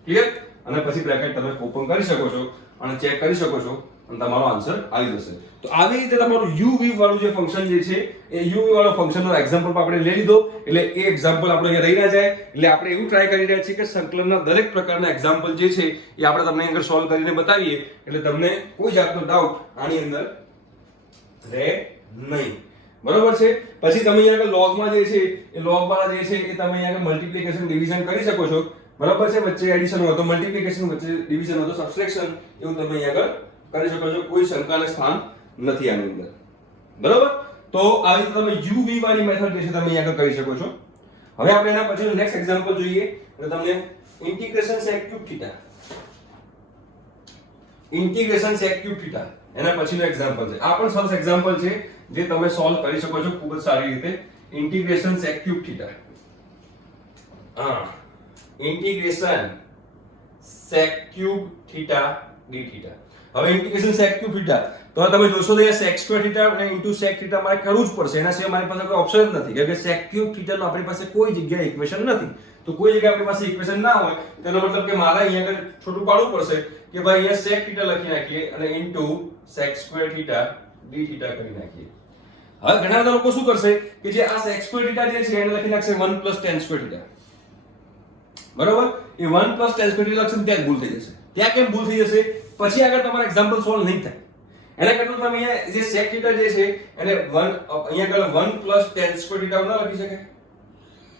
ક્લિયર? અને પછી બ્રેકેટ તમે ઓપન કરી શકો છો અને ચેક કરી શકો છો અને તમારો આન્સર આવી જશે. તો આવી રીતે તમારું uv વાળું જે ફંક્શન જે છે એ uv વાળો ફંક્શનનો એક્ઝામ્પલ આપણે લઈ લીધો એટલે એ એક્ઝામ્પલ આપણે અહીંયા રહી ના જાય એટલે આપણે એવું ટ્રાય કરી રહ્યા છીએ કે સંકલનના દરેક પ્રકારના એક્ઝામ્પલ જે છે એ આપણે તમને અહીંયા સોલ્વ કરીને બતાવીએ એટલે તમને કોઈ જાતનો ડાઉટ આની અંદર રહે નહીં. બરોબર છે. પછી તમે અહીંયા આગળ લોગમાં જે છે એ લોગ વાળા જે છે એ તમે અહીંયા આગળ મલ્ટીપ્લિકેશન ડિવિઝન કરી શકો છો. બરાબર છે. વચ્ચે એડિશન હોય તો મલ્ટીપ્લિકેશન, વચ્ચે ડિવિઝન હોય તો સબટ્રેક્શન, એવું તમે અહીંયા આગળ કરી શકો છો. કોઈ શંકાને સ્થાન નથી આની અંદર. બરોબર. તો આવી રીતે તમે યુવી વાળી મેથડ જે છે તમે અહીંયા આગળ કરી શકો છો. હવે આપણે એના પછીનું નેક્સ્ટ એક્ઝામ્પલ જોઈએ તો તમને integration sec cube theta, integration sec cube theta એના પછીનું એક્ઝામ્પલ છે. આ પણ સરસ એક્ઝામ્પલ છે જે તમે સોલ્વ કરી શકો છો ખૂબ જ સારી રીતે. Integration sec cube theta, integration sec cube theta d theta. હવે ઇન્ટિગ્રેશન sec ક્યુબ થીટા તો તમે જોશો તો અહીંયા sec સ્ક્વેર થીટા અને ઇન્ટુ sec થીટા મારે કરવું જ પડશે. એના સિવાય મારી પાસે કોઈ ઓપ્શન જ નથી, કેમ કે sec ક્યુબ થીટા નો આપણી પાસે કોઈ જગ્યાએ ઇક્વેશન નથી. તો કોઈ જગ્યાએ આપણી પાસે ઇક્વેશન ના હોય તેનો મતલબ કે મારે અહીંયા આગળ છોટું પાડવું પડશે કે ભાઈ અહીંયા sec થીટા લખી નાખીએ અને into sec square theta d theta કરી નાખીએ. હવે ઘણા બધા લોકો શું કરશે કે જે આ sec સ્ક્વેર થીટા જે છે એને લખી નાખશે 1 + tan સ્ક્વેર થીટા. બરોબર. એ 1 + tan સ્ક્વેર થીટા લખશે ત્યાં ભૂલ થઈ જશે. ત્યાં કેમ ભૂલ થઈ જશે? પછી આગળ તમારે એક્ઝામ્પલ સોલ્વ નહીં થાય. એના કરતા તમે અહીંયા જે sec થીટા જે છે એને 1 અહીંયા આગળ 1 + tan સ્ક્વેર થીટા ન લખી શકે.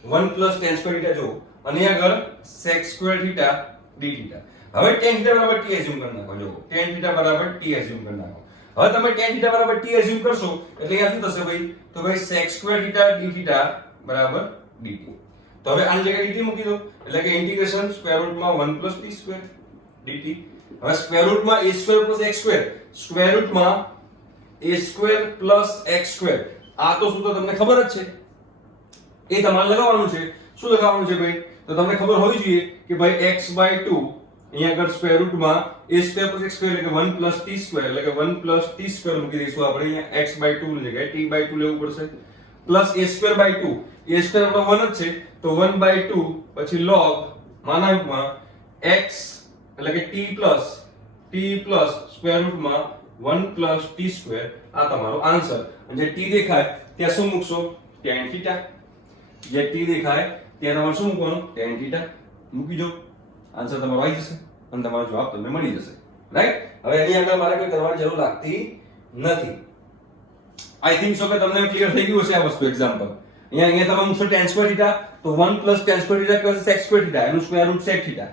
1 + tan સ્ક્વેર થીટા જો અને અહીંયા આગળ sec square theta d theta. હવે tan થીટા બરાબર t એઝ્યુમ કરી નાખો. જો tan થીટા બરાબર t એઝ્યુમ કરી નાખો. હવે તમે tan થીટા બરાબર t એઝ્યુમ કરશો એટલે અહીંયા શું થશે ભાઈ? તો ભાઈ sec square theta d theta બરાબર dt. તો હવે આની જગ્યાએ dt મૂકી દો એટલે કે ઇન્ટિગ્રેશન સ્ક્વેર રૂટમાં 1 + t સ્ક્વેર dt. હવે સ્ક્વેર રૂટમાં a² + x², સ્ક્વેર રૂટમાં a² + x². આ તો શું તો તમને ખબર જ છે, એ તમારે લગાવવાનું છે. શું લગાવવાનું છે ભાઈ? તો તમને ખબર હોવી જોઈએ કે ભાઈ x/2 અહીંયા આગળ સ્ક્વેર રૂટમાં a² + x² એટલે કે 1 + t² એટલે કે 1 + t² મૂકી દઈશું આપણે. અહીંયા x/2 ની જગ્યાએ t/2 લેવું પડશે પ્લસ a² / 2. a² આપણો 1 જ છે તો 1/2 પછી log માનાંકમાં x એટલે કે t પ્લસ સ્ક્વેર રૂટમાં 1 + t². આ તમારો આન્સર. અને જે t દેખાય ત્યાં શું મૂકશો? tan theta. જે t દેખાય ત્યાં તમારે શું મૂકવાનું? tan થીટા મૂકી દો. આન્સર તમારો આવી જશે અને તમારો જવાબ તમને મળી જશે. રાઈટ. હવે એની આગળ મારે કોઈ કરવાની જરૂર લાગતી નથી. આઈ થિંક સો કે તમને ક્લિયર થઈ ગયું હશે આ વસ્તુ. એક્ઝામ્પલ અહીંયા તમે મૂકશો tan સ્ક્વેર થીટા તો 1 + tan square theta + sec square theta એનું square root sec theta.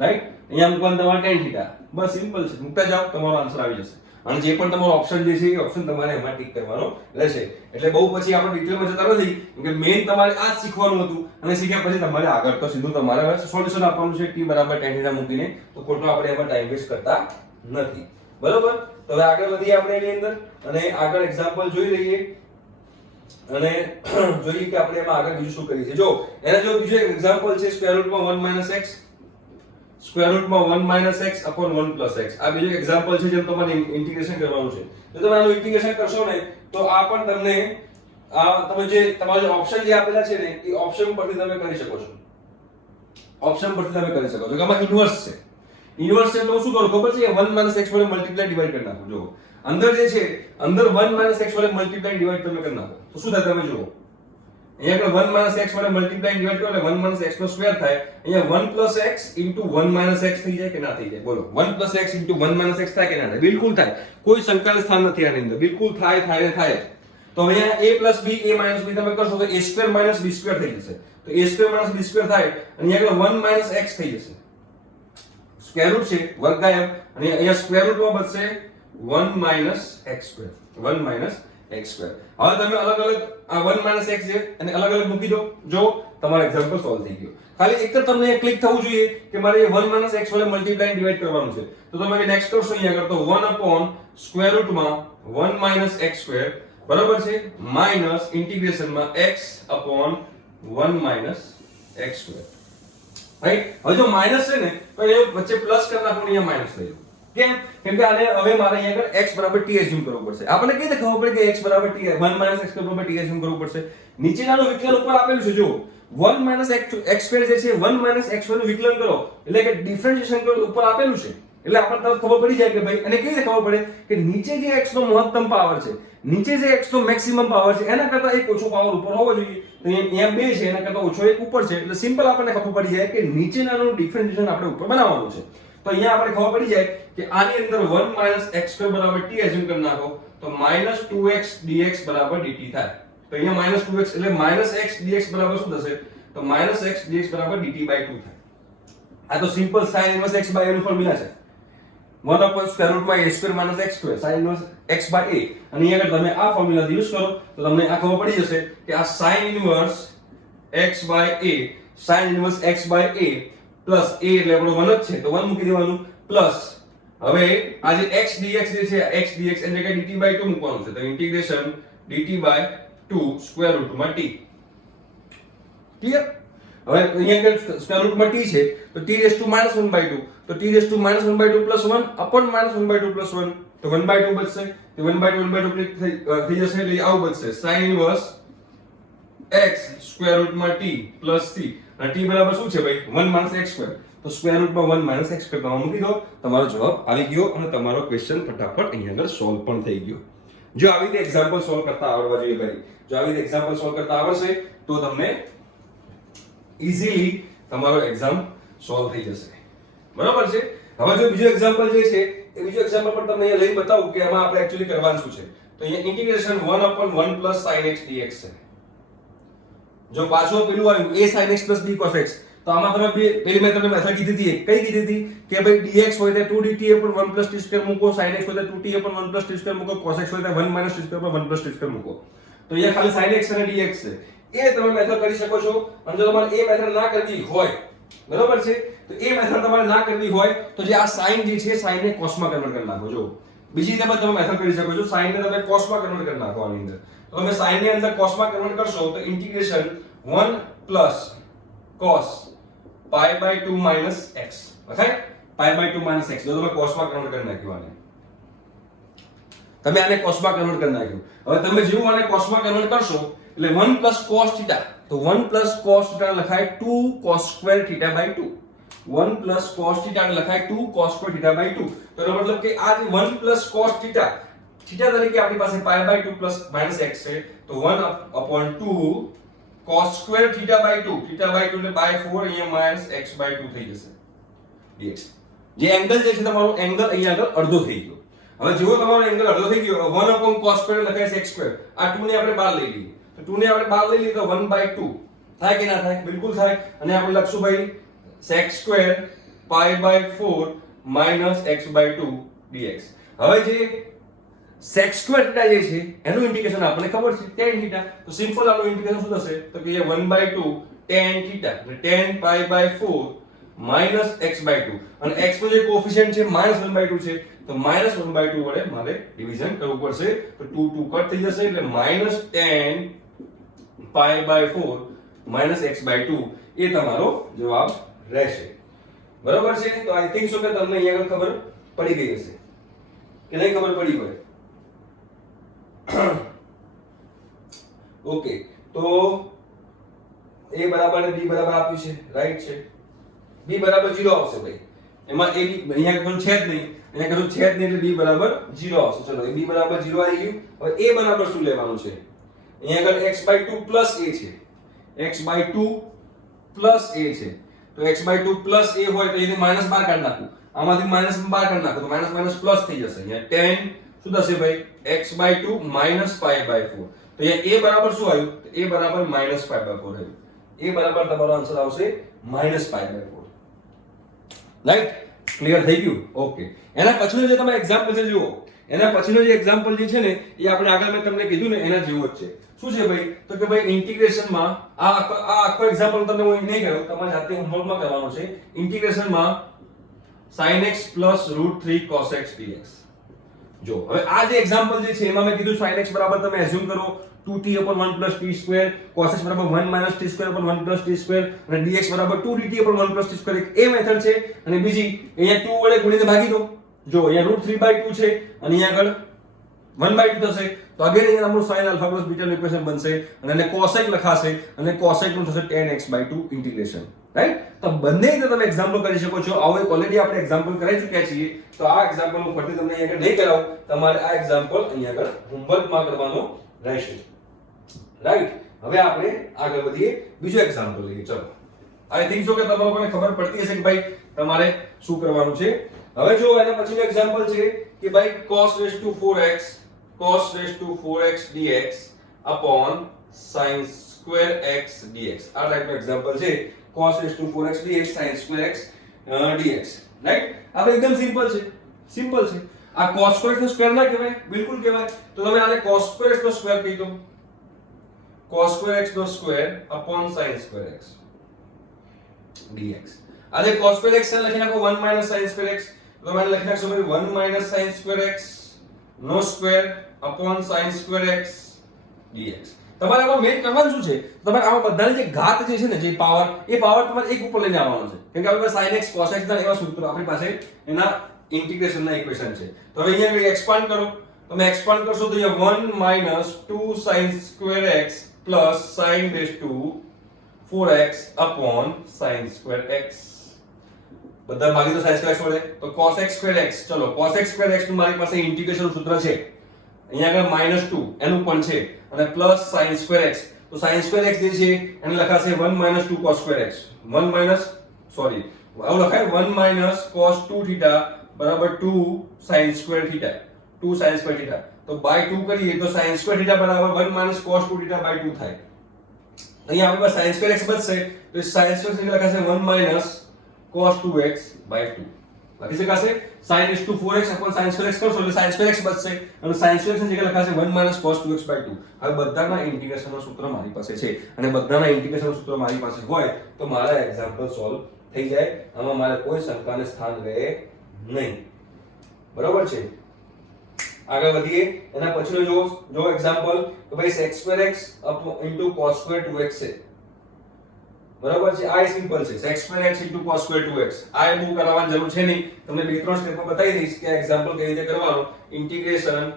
Right. અહીંયા મૂકવાનું તમારે tan થીટા. બસ સિમ્પલ છે. મૂકતા જાઓ તમારો આન્સર આવી જશે. અને જે પણ તમારો ઓપ્શન જે છે એ ઓપ્શન તમારે એમાં ટિક કરવાનો રહેશે. એટલે બહુ પછી આપણે ડિટેલમાં જતા નથી, કે મેઈન તમારે આ જ શીખવાનું હતું અને શીખ્યા પછી તમારે આગળ તો સીધું તમારે સોલ્યુશન આપવાનું છે t બરાબર tan થીટા મૂકીને. તો ખોટો આપણે એમાં ટાઈમ વેસ્ટ કરતા નથી. બરોબર. તો હવે આગળ વધીએ આપણે એની અંદર અને આગળ એક્ઝામ્પલ જોઈ લઈએ અને જોઈએ કે આપણે એમાં આગળ બીજું શું કરીએ છીએ. જો એના જો બીજો એક્ઝામ્પલ છે સ્ક્વેર રૂટમાં 1 - x, સ્ક્વેર રૂટમાં 1 - x upon 1 + x. આ બીજો એક્ઝામ્પલ છે જેમ તમારે ઇન્ટિગ્રેશન કરવાનું છે. જો તમે આનું ઇન્ટિગ્રેશન કરશો ને તો આ પણ તમને તમે જે તમારા ઓપ્શન જે આપેલા છે ને એ ઓપ્શન પરથી તમે કરી શકો છો. ઓપ્શન પરથી તમે કરી શકો છો. કે આમાં ઇન્વર્સ છે. ઇન્વર્સ એટલે હું શું કરું ખબર છે? 1 - x વડે મલ્ટીપ્લાય ડિવાઈડ કરી નાખો. જો અંદર જે છે અંદર 1 - x વડે મલ્ટીપ્લાય ડિવાઈડ તમે કરી નાખો તો શું થાય તમે જુઓ. અહીંયા આગળ 1 - x વડે મલ્ટીપ્લાય ડિવાઈડ કરો એટલે 1 - x નો સ્ક્વેર થાય. અહીંયા 1 + x * 1 - x થઈ જાય કે ના થઈ જાય? બોલો. 1 + x * 1 - x થાય કે ના થાય? બિલકુલ થાય. કોઈ શંકાને સ્થાન નથી આની અંદર. બિલકુલ થાય થાય થાય. તો અહીંયા a + b a - b તમે કરશો તો a² - b² થઈ જશે. તો a² - b² થાય અને અહીંયા આગળ 1 - x થઈ જશે. સ્ક્વેર રૂટ છે વર્ગ ગાયબ અને અહીંયા સ્ક્વેર રૂટમાં બચશે 1 - x². 1 - x². હવે તમે અલગ અલગ આ 1 - x છે અને અલગ અલગ મૂકી દો. જો તમારો એક્ઝામ્પલ સોલ્વ થઈ ગયો. ખાલી એક જ તમને ક્લિક થવું જોઈએ કે મારે 1 - x વડે મલ્ટીપ્લાય ડિવાઈડ કરવાનું છે. તો તમે નેક્સ્ટ કરશો અહીંયા આગળ તો 1 upon સ્ક્વેર રૂટમાં 1 - x². બરાબર છે. માઈનસ ઇન્ટિગ્રેશનમાં x upon 1 - x². રાઈટ. હવે જો માઈનસ છે ને તો એ વચ્ચે પ્લસ કરી નાખો ને અહીંયા માઈનસ થઈ જાય. કેમ? કેમ કે આને હવે મારે અહીંયા આગળ x બરાબર t એઝ્યુમ કરવું પડશે. આપણને કઈ રીતે ખબર પડે કે x બરાબર t 1 - x બરાબર t એઝ્યુમ કરવું પડશે? નીચેનાનું વિકલન ઉપર આપેલું છે. જો 1 - x² જે છે 1 - x² નું વિકલન કરો એટલે કે ડિફરન્શિએશન કરો ઉપર આપેલું છે. એટલે આપણને તરત ખબર પડી જાય કે ભાઈ અને કેવી રીતે ખબર પડે કે નીચે જે x નો મહત્તમ પાવર છે, નીચે જે x નો મેક્સિમમ પાવર છે એના કરતા એક ઓછો પાવર ઉપર હોવો જોઈએ. તો અહીંયા 2 છે એના કરતા ઓછો એક ઉપર છે. એટલે સિમ્પલ આપણને ખબર પડી જાય કે નીચેનાનું ડિફરન્શિએશન આપણે ઉપર બનાવવાનું છે. તો અહીંયા આપણે ખબર પડી જાય કે આની અંદર 1 - x² બરાબર t એઝ્યુમ કરી નાખો તો -2x dx બરાબર dt થાય. તો અહીંયા -2x એટલે -x dx બરાબર શું થશે? તો -x dx બરાબર dt/2 થાય. આ તો simple sin inverse x by a નું ફોર્મ્યુલા છે. 1 upon square root માં a square minus x square sin inverse x by a. અને અહીંયા આગળ તમે આ ફોર્મ્યુલા યુઝ કરો તો તમને આ ખબર પડી જશે કે આ sin inverse x by a sin inverse x by a plus a એટલે આપણો 1 જ છે તો 1 મૂકી દેવાનું પ્લસ હવે આ જે x dx જે છે x dx એટલે કે dt/2 મૂકવાનું છે તો ઇન્ટિગ્રેશન dt/2 સ્ક્વેર રૂટ માં t. ક્લિયર? હવે અહીંયા આગળ સ્ક્વેર રૂટ માં t છે તો t raised to -1/2 તો t raised to -1/2 plus 1 upon -1/2 plus 1 તો 1/2 બચશે તો 1/2 થઈ જશે એટલે આવું બચશે sin inverse x square root માં t plus c અને t બરાબર શું છે ભાઈ 1 - x સ્ક્વેર તો સ્ક્વેર રૂટ માં 1 - x સ્ક્વેર માં મૂકી દો તમારો જવાબ આવી ગયો અને તમારો ક્વેશ્ચન ફટાફટ અહીંયા આગળ સોલ્વ પણ થઈ ગયો. જો આવી રીતે એક્ઝામ્પલ સોલ્વ કરતા આવડવા જોઈએ ભાઈ, જો આવી રીતે એક્ઝામ્પલ સોલ્વ કરતા આવડશે તો તમને ઈઝીલી તમારો એક્ઝામ સોલ્વ થઈ જશે. બરાબર છે? હવે જો બીજો એક્ઝામ્પલ જે છે એ બીજો એક્ઝામ્પલ પણ તમને અહીંયા લઈને બતાવું કે એમાં આપણે એક્ચ્યુઅલી કરવાનું શું છે. તો અહીંયા integration 1/1 plus sin x dx છે. જો પાછો પેલું આવ્યું a sin x plus b cos x તો આમાં તમે પેલી મેં તમને મેથડ કીધી હતી કઈ કીધી હતી કે ભાઈ dx હોય તો 2dt upon 1 plus t square મૂકો, sin x હોય તો 2t upon 1 plus t square મૂકો, cos x હોય તો 1 minus t square upon 1 plus t square મૂકો. તો અહીંયા ખાલી sin x અને dx છે એ તમે મેથડ કરી શકો છો. અને જો તમારે એ મેથડ ના કરવી હોય બરાબર છે તો એ મેથડ તમારે ના કરવી હોય તો જે આ sin જે છે sin ને cos માં કન્વર્ટ કરી નાખો. જો બીજી રીતે પણ તમે મેથડ કરી શકો છો, sin ને તમે cos માં કન્વર્ટ કરી નાખો આની અંદર. તો તમે sin ની અંદર cos માં કન્વર્ટ કરશો તો integration 1 plus cos pi/2 minus x okay pi/2 minus x જો તમે cos માં કન્વર્ટ કરી નાખ્યું આને તમે આને cos માં કન્વર્ટ કરી નાખ્યું. હવે તમે જેવું આને cos માં કન્વર્ટ કરશો એટલે 1 plus cos θ તો 1 plus cos θ લખાય 2 cos square θ/2 1 plus cos θ લખાય 2 cos square θ/2 તો એનો મતલબ કે આ જે 1 plus cos θ તરીકે આપણી પાસે pi/2 plus minus x છે તો 1 upon 2 cos square θ/2 એટલે by 4 અહીંયા minus x/2 થઈ જશે dx. જે એંગલ જે છે તમારો એંગલ અહીંયા આગળ અડધો થઈ ગયો. હવે જેવો તમારો એંગલ અડધો થઈ ગયો 1 upon cos square લખાય છે x square આ 2 ને આપણે બહાર લઈ લઈએ તો 2 ને આપણે બહાર લઈ લઈએ તો 1/2 થાય કે ના થાય? બિલકુલ થાય. અને આપણે લખશું ભાઈ sec square pi/4 minus x/2 dx. હવે જે sec square θ જે છે એનું ઇન્ટિગ્રેશન આપણને ખબર છે tan θ તો સિમ્પલ આનું ઇન્ટિગ્રેશન શું થશે તો કે 1/2 tan θ એટલે tan pi/4 minus x/2 અને x નો જે કોએફિશિયન્ટ છે -1/2 છે તો -1/2 વડે મારે ડિવિઝન કરવું પડશે તો 2 2 કટ થઈ જશે એટલે -tan pi/4 minus x/2 એ તમારો જવાબ રહેશે. બરાબર છે? તો આઈ થિંક સો કે તમને અહીંયા આગળ ખબર પડી ગઈ હશે કે નહીં ખબર પડી હોય. ઓકે તો a બરાબર અને b બરાબર આપ્યું છે રાઈટ છે. b બરાબર 0 આવશે ભાઈ એમાં a b અહીંયા કશું છે જ નહીં અહીંયા કશું છે જ નહીં એટલે b બરાબર 0 આવશે. ચલો b બરાબર 0 આવી ગયું. હવે a બરાબર શું લેવાનું છે અહીંયા આગળ x/2 plus a છે x/2 plus a છે તો x/2 plus a હોય તો એને માઈનસ બહાર કાઢી નાખું આમાંથી માઈનસ બહાર કાઢી નાખો તો માઈનસ માઈનસ પ્લસ થઈ જશે. અહીંયા tan શું થશે ભાઈ x/2 minus pi/4 તો અહીંયા a બરાબર શું આવ્યું તો a બરાબર minus pi/4 આવ્યું. a બરાબર તમારો આન્સર આવશે minus pi/4 રાઈટ. ક્લિયર થઈ ગયું? ઓકે. એના પછીનો જે તમે એક્ઝામ્પલ છે જુઓ એના પછીનો જે એક્ઝામ્પલ જે છે ને એ આપણે આગળ મેં તમને કીધું ને એના જેવો જ છે. શું છે ભાઈ તો કે ભાઈ ઇન્ટિગ્રેશનમાં આ આખો એક્ઝામ્પલ તમને હું નહીં કરું તમારે જાતે હોમવર્કમાં કરવાનું છે. ઇન્ટિગ્રેશનમાં sin x plus √3 cos x dx. જો હવે આ જે એક્ઝામ્પલ જે છે એમાં મેં કીધું sin x બરાબર તમે એઝ્યુમ કરો 2t upon 1 plus t square cos x બરાબર 1 minus t square upon 1 plus t square અને dx બરાબર 2dt upon 1 plus t square એક એ મેથડ છે. અને બીજી અહીંયા 2 વડે ગુણીને ભાગી દો. જો અહીંયા √3/2 છે અને અહીંયા આગળ 1/2 થશે તો અગેન અહીંયા તમારું sin alpha plus beta નું ઇક્વેશન બનશે અને એને cosec લખાશે અને cosec નું થશે tan x/2 ઇન્ટિગ્રેશન રાઈટ. તો બંને રીતે તમે એક્ઝામ્પલ કરી શકો છો. આવો એક ઓલરેડી આપણે એક્ઝામ્પલ કરી ચૂક્યા છીએ તો આ એક્ઝામ્પલ હું ફરીથી તમને અહીંયા આગળ નહીં કરાવું તમારે આ એક્ઝામ્પલ અહીંયા આગળ હોમવર્કમાં કરવાનો રહેશે રાઈટ. હવે આપણે આગળ વધીએ બીજો એક્ઝામ્પલ લઈએ. ચલો આઈ થિંક સો કે તમને લોકોને ખબર પડતી હશે કે ભાઈ તમારે શું કરવાનું છે. હવે જો એના પછીનું એક્ઝામ્પલ છે કે ભાઈ cos raised to 4x cos raised to 4x dx upon sin square x dx. આ ટાઈપનું એક્ઝામ્પલ છે, cos raised to 4x dx sin square x dx, right? આ તો એકદમ સિમ્પલ છે, સિમ્પલ છે. આ cos square x નો સ્ક્વેર ના કહેવાય? બિલકુલ કહેવાય. તો તમે આને cos square x નો સ્ક્વેર કહી દો, cos square x નો square upon sin square x dx. આજે cos square x લખી નાખો 1 minus sin square x, તો તમે લખી નાખશો ભાઈ 1 minus sin square x નો square upon sin square x dx. તમારે આમાં મેઈન કરવાનું શું છે? તમારે આમાં બધાની જે ઘાત જે છે ને, જે પાવર, એ પાવર તમારે એક ઉપર લઈને આવવાનો છે. કેમ કે આપણી પાસે sin x cos x ના એવા સૂત્રો આપણી પાસે એના ઇન્ટિગ્રેશન ના ઇક્વેશન છે. તો હવે અહીંયા એક્સપાન્ડ કરો, તમે એક્સપાન્ડ કરશો તો અહીંયા 1 minus 2 sin square x plus sin raised to 4x upon sin square x. બધા ભાગી દો sin square x વડે, તો cos x square x. ચલો cos x square x નું મારી પાસે ઇન્ટિગ્રેશન સૂત્ર છે, અહીંયા આગળ -2 એનું પણ છે, અને પ્લસ sin square x. તો sin square x જે છે એને લખાશે 1 minus 2 cos square x. 1 minus sorry આવું લખાય 1 minus cos 2 theta બરાબર 2 sin square theta, 2 sin square theta. તો by 2 કરીએ તો sin square theta બરાબર 1 minus cos 2 theta by 2 થાય. અહીંયા આપણી પાસે sin square x બચશે, તો sin square x લખાશે 1 minus cos 2x by 2. લખી શકાશે sin raised to 4x upon sin square x કરશો એટલે sin square x બચશે, અને sin square x ની જગ્યાએ લખાશે 1 minus cos 2x by 2. હવે બધાના ઇન્ટિગ્રેશનનો સૂત્ર મારી પાસે છે, અને બધાના ઇન્ટિગ્રેશનનો સૂત્ર મારી પાસે હોય તો મારા એક્ઝામ્પલ સોલ્વ થઈ જાય. આમાં મારે કોઈ શંકાને સ્થાન રહે નહીં. બરોબર છે? આગળ વધીએ. એના પછીનો જો એક્ઝામ્પલ તો ભાઈ sec square x into cos square 2x છે. બરાબર છે? આ સિમ્પલ છે, sec square x into cos square 2x. આ બહુ કરાવવાની જરૂર છે નહીં, તમને બે ત્રણ સ્ટેપમાં બતાવી દઈશ કે આ એક્ઝામ્પલ કેવી રીતે કરવાનું. Integration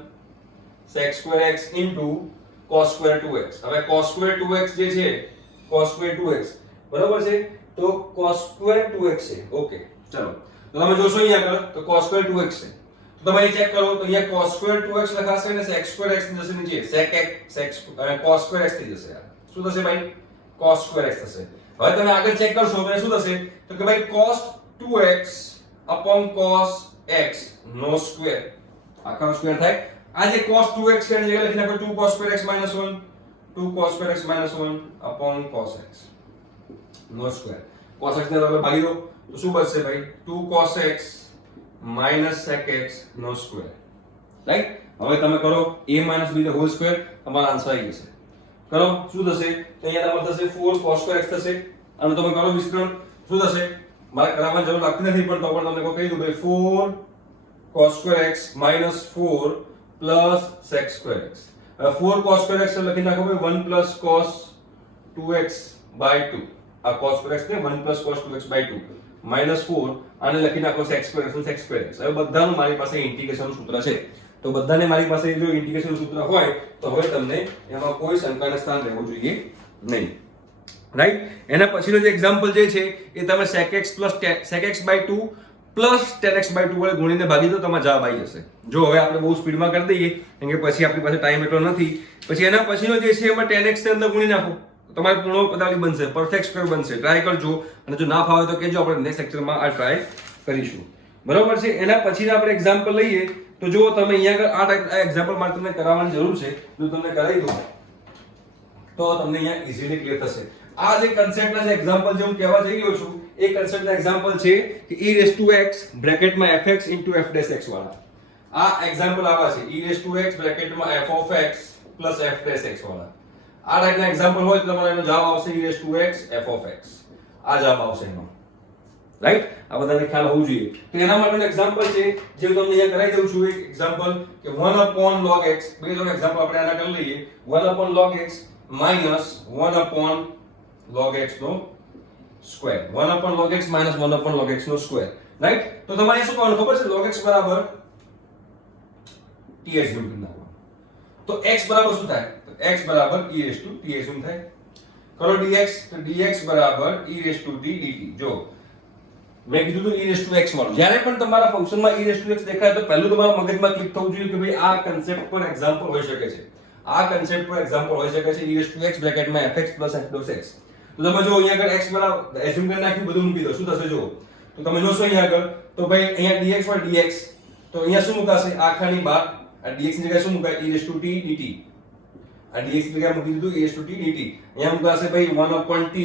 sec square x into cos square 2x. હવે cos square 2x જે છે, cos square 2x બરાબર છે, તો cos square 2x છે. ઓકે, ચલો તો તમે જોશો અહીંયા આગળ તો cos square 2x છે. તો તમે ચેક કરો તો અહીંયા cos square 2x લખાશે અને sec square x જશે નીચે, sec x cos square x થઈ જશે. શું થશે ભાઈ? cos square x થશે. હવે તમે આગળ ચેક કરશો તો શું થશે? તો કે ભાઈ cos 2x upon cos x નો સ્ક્વેર, આખો સ્ક્વેર થાય. આ જે cos 2x છે એની જગ્યાએ લખી નાખો 2 cos square x minus 1, 2 cos square x minus 1 upon cos x નો સ્ક્વેર. cos x ને તમે ભાગી દો તો શું બચશે ભાઈ? 2 cos x minus sec x નો સ્ક્વેર. રાઈટ? હવે તમે કરો a minus b the whole square, તમારો આન્સર આવી જશે. કરો શું થશે? તો અહીંયા તમારે થશે 4 cos square x થશે, અને તમે કરો વિસ્તરણ, શું થશે? મારે કરાવવાની જરૂર લાગતી નથી, પણ તો પણ તમને કહી દઉં ભાઈ 4 cos square x minus 4 plus sec square x. હવે 4 cos square x લખી નાખો ભાઈ 1 plus cos 2x by 2. આ cos square x ને 1 plus cos 2x by 2 minus 4, આને લખી નાખો sec square x sec square x. હવે બધાનું મારી પાસે ઇન્ટિગ્રેશનનું સૂત્ર છે, તો બધાને મારી પાસે જો ઇન્ટિગ્રેશનનું સૂત્ર હોય તો હવે તમને એમાં કોઈ શંકાને સ્થાન રહેવું જોઈએ નહીં. રાઈટ? એના પછીનો જે એક્ઝામ્પલ જે છે એ તમે sec x plus sec x by 2 plus tan x by 2 વડે ગુણીને ભાગી દો, તમારો જવાબ આવી જશે. જો હવે આપણે બહુ સ્પીડમાં કરી દઈએ કેમ કે પછી આપણી પાસે ટાઈમ એટલો નથી. પછી એના પછીનો જે છે એમાં tan x ની અંદર ગુણી નાખો, તમારે પૂર્ણ પદાવલી બનશે, પરફેક્ટ સ્ક્વેર બનશે. ટ્રાય કરજો, અને જો ના ફાવે તો કહેજો, આપણે નેક્સ્ટ લેક્ચરમાં આ ટ્રાય કરીશું. બરોબર છે? એના પછીના આપણે એક્ઝામ્પલ લઈએ તો જો તમે અહીંયા આગળ આ એક્ઝામ્પલ માટે તમને કરાવવાની જરૂર છે, જો તમને કરાવી દો તો તમને અહીંયા ઈઝીલી ક્લિયર થશે. આ જે કન્સેપ્ટના જે એક્ઝામ્પલ જે હું કહેવા જઈ રહ્યો છું એ કન્સેપ્ટના એક્ઝામ્પલ છે કે e raised to x બ્રેકેટમાં fx into f dash x વાળા. આ એક્ઝામ્પલ આવા છે, e raised to x બ્રેકેટમાં f of x plus f dash x વાળા. આ ટાઈપના એક્ઝામ્પલ હોય તો તમારો એનો જવાબ આવશે e raised to x f of x. આ જવાબ આવશે એનો. રાઈટ? આ બધાને ખ્યાલ હોવું જોઈએ. તો એના માટેનું એક્ઝામ્પલ છે જે હું તમને અહીંયા કરાવી દઉં છું. એક એક્ઝામ્પલ કે 1 upon log x, બે ત્રણ એક્ઝામ્પલ આપણે આના કરી લઈએ. 1 upon log x minus 1 upon log x નો square. 1 upon log x minus 1 upon log x નો સ્ક્વેર. રાઈટ? તો તમારે શું કરવાનું ખબર છે? log x બરાબર th ગુણ કરી નાખવાનું. તો x બરાબર શું થાય? તો x બરાબર e raised to th ગુણ થાય. કરો dx, તો dx બરાબર e raised to t dt. જો મેં કીધું તો e raised to x વાળું, જ્યારે પણ તમારા ફંક્શનમાં e raised to x દેખાય તો પહેલું તમારા મગજમાં ક્લિક થવું જોઈએ કે ભાઈ આ કન્સેપ્ટ પર એક્ઝામ્પલ હોઈ શકે છે. આ કન્સેપ્ટ પર એક્ઝામ્પલ હોઈ શકે છે e raised to x બ્રેકેટમાં fx plus f dot x. તો તમે જો અહીંયા આગળ x બરાબર એઝ્યુમ કરી નાખ્યું, બધું મૂકી દો, શું થશે જો? તો તમે જોશો અહીંયા આગળ તો ભાઈ અહીંયા dx હોય dx, તો અહીંયા શું મુકાશે? આખાની બહાર આ dx ની જગ્યાએ શું મુકાય e raised to t dt આ dx ની જગ્યાએ મૂકી દીધું e raised to t dt અહીંયા મુકાશે ભાઈ 1/t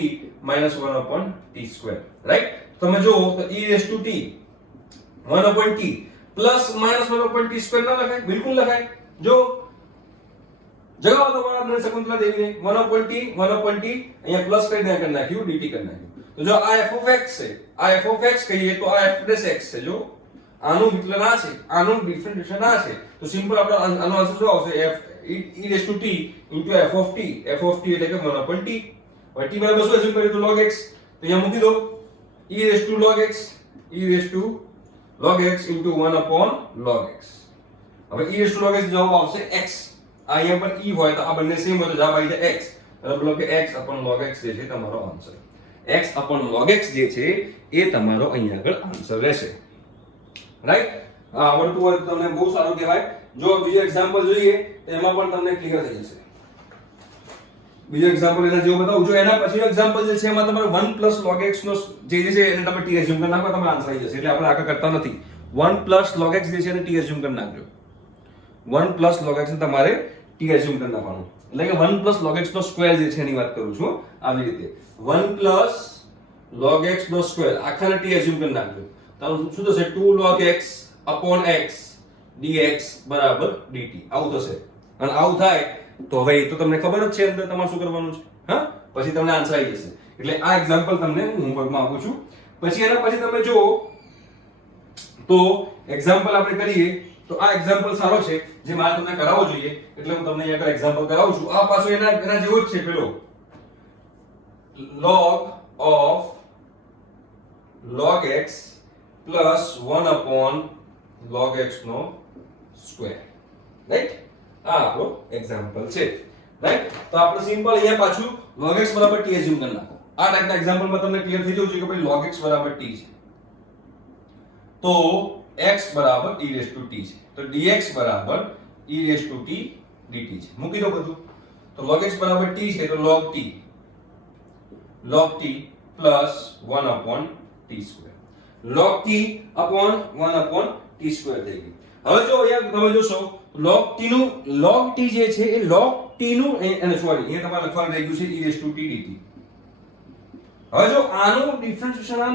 minus 1/t², રાઈટ? તમે જો તો e raised to t 1/t plus minus 1/t² ના લખાય, બિલકુલ લખાય. જો જગાવો તમારા અંદર શકુંતલા દેવીને 1/t અહીંયા પ્લસ કરી નાખ્યું dt કરી નાખ્યું. તો જો આ f of x છે, આ f of x કહીએ તો આ f dash x છે. જો આનું વિકલન આ છે, આનું ડિફરન્શિએશન આ છે, તો સિમ્પલ આપણો આનો આન્સર શું આવશે? f e raised to t into f of t એટલે કે 1/t. હવે t બરાબર શું એઝ્યુમ કરીએ તો log x, તો અહીંયા મૂકી દો e raised to log x into 1/log x. હવે e raised to log x જવાબ આવશે x. આ અહીંયા પર e હોય તો આ બંને સેમ હોય તો જવાબ આવી જાય x. મતલબ કે x upon log x જે છે તમારો answer. x upon log x જે છે એ તમારો અહીંયા આગળ આન્સર રહેશે, રાઈટ? આ આવડતું હોય તો તમને બહુ સારું કહેવાય. જો બીજો એક્ઝામ્પલ જોઈએ તો એમાં પણ તમને ક્લિયર થઈ જશે. બીજો એક્ઝામ્પલ એના જેવો બતાવું. જો એના પછીનો એક્ઝામ્પલ જે છે એમાં તમારે 1 log x નો જે છે એને તમે t એઝ્યુમ કરી નાખો, તમારો આન્સર આવી જશે. એટલે આપણે આગળ કરતા નથી. 1 log x જે છે એને t એઝ્યુમ કરી નાખજો. 1 log x ને તમારે t એઝ્યુમ કરી નાખવાનું. એટલે કે 1 log x નો સ્ક્વેર જે છે એની વાત કરું છું. આવી રીતે 1 log x નો સ્ક્વેર આખાને t એઝ્યુમ કરી નાખજો. તો શું થશે? 2 log x upon x dx બરાબર dt આવું થશે. અને આવું થાય તો હવે એ તો તમને ખબર જ છે અંદર તમારે શું કરવાનું છે. હા, પછી તમને આન્સર આવી જશે. એટલે આ એક્ઝામ્પલ તમને હું હોમવર્કમાં આપું છું. પછી એના પછી તમે જો તો એક્ઝામ્પલ આપણે કરીએ તો આ એક્ઝામ્પલ સારો છે જે મારે તમને કરાવવો જોઈએ, એટલે હું તમને અહીંયા એક્ઝામ્પલ કરાવું છું. આ પાછો એના જેવો જ છે પેલો log of log x plus 1/log x નો સ્ક્વેર, રાઈટ? આ આપણો એક્ઝામ્પલ છે, રાઈટ? તો આપણે સિમ્પલ અહીંયા પાછું log x બરાબર t એઝ્યુમ કરી નાખો. આ ટાઈપના એક્ઝામ્પલમાં તમને ક્લિયર થઈ જવું જોઈએ કે ભાઈ log x બરાબર t છે તો x બરાબર e raised to t છે, તો dx બરાબર e raised to t dt છે. મૂકી દો બધું. તો log x બરાબર t છે તો log t plus 1/t², log t upon 1/t² થઈ ગયું. હવે જો અહીંયા તમે જોશો log t જે છે એ log t નું અને સોરી અહીંયા તમારે લખવાનું રહી ગયું છે e raised to t dt. હવે જો આનું ડિફરન્શિએશન આ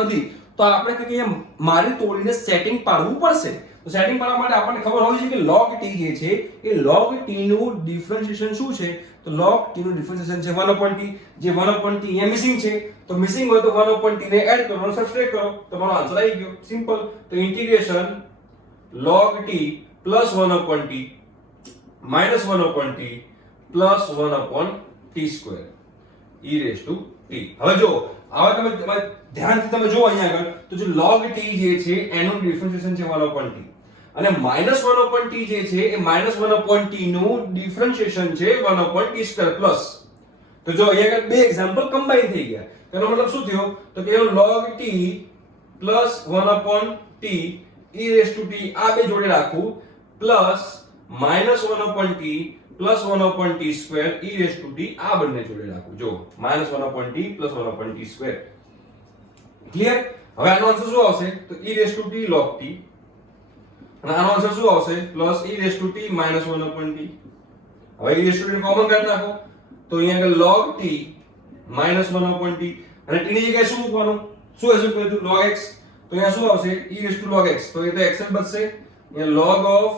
નથી તો આપણે કંઈક અહીંયા મારે તોડીને સેટિંગ પાડવું પડશે. તો સેટિંગ પાડવા માટે આપણને ખબર હોવી જોઈએ કે log t જે છે એ log t નું ડિફરન્શિએશન શું છે? તો log t નું ડિફરન્શિએશન છે 1/t. જે 1/t અહીંયા મિસિંગ છે તો મિસિંગ હોય તો 1/t ને એડ કરો અને સબટ્રેક્ટ કરો, તમારો આન્સર આવી ગયો. સિમ્પલ. તો integration log t plus 1/t minus 1/t plus 1/t² e raised to t. હવે જો હવે તમે ધ્યાનથી તમે જો અહીંયા આગળ તો જો log t જે છે એનું ડિફરન્શિએશન છે 1/t અને minus 1/t જે છે એ minus 1/t નું ડિફરન્શિએશન છે 1/t² પ્લસ. તો જો અહીંયા આગળ બે એક્ઝામ્પલ કમ્બાઈન થઈ ગયા. તેનો મતલબ શું થયો? તો કે log t plus 1/t e raised to t આ બે જોડે રાખું plus minus 1/t plus 1/t² e raised to t આ બંને જોડે રાખું. જો minus 1/t plus 1/t². Clear? હવે આનો આન્સર શું આવશે? તો e raised to t log t અને આનો આન્સર શું આવશે? Plus e raised to t minus 1/t. હવે e raised to t common કાઢી નાખો તો અહીંયા આગળ log t minus 1/t અને t ની જગ્યાએ શું મૂકવાનું? શું એઝ્યુમ કર્યું હતું? log x. તો અહીંયા શું આવશે? e raised to log x. તો એ તો x જ બચશે. અહીંયા log of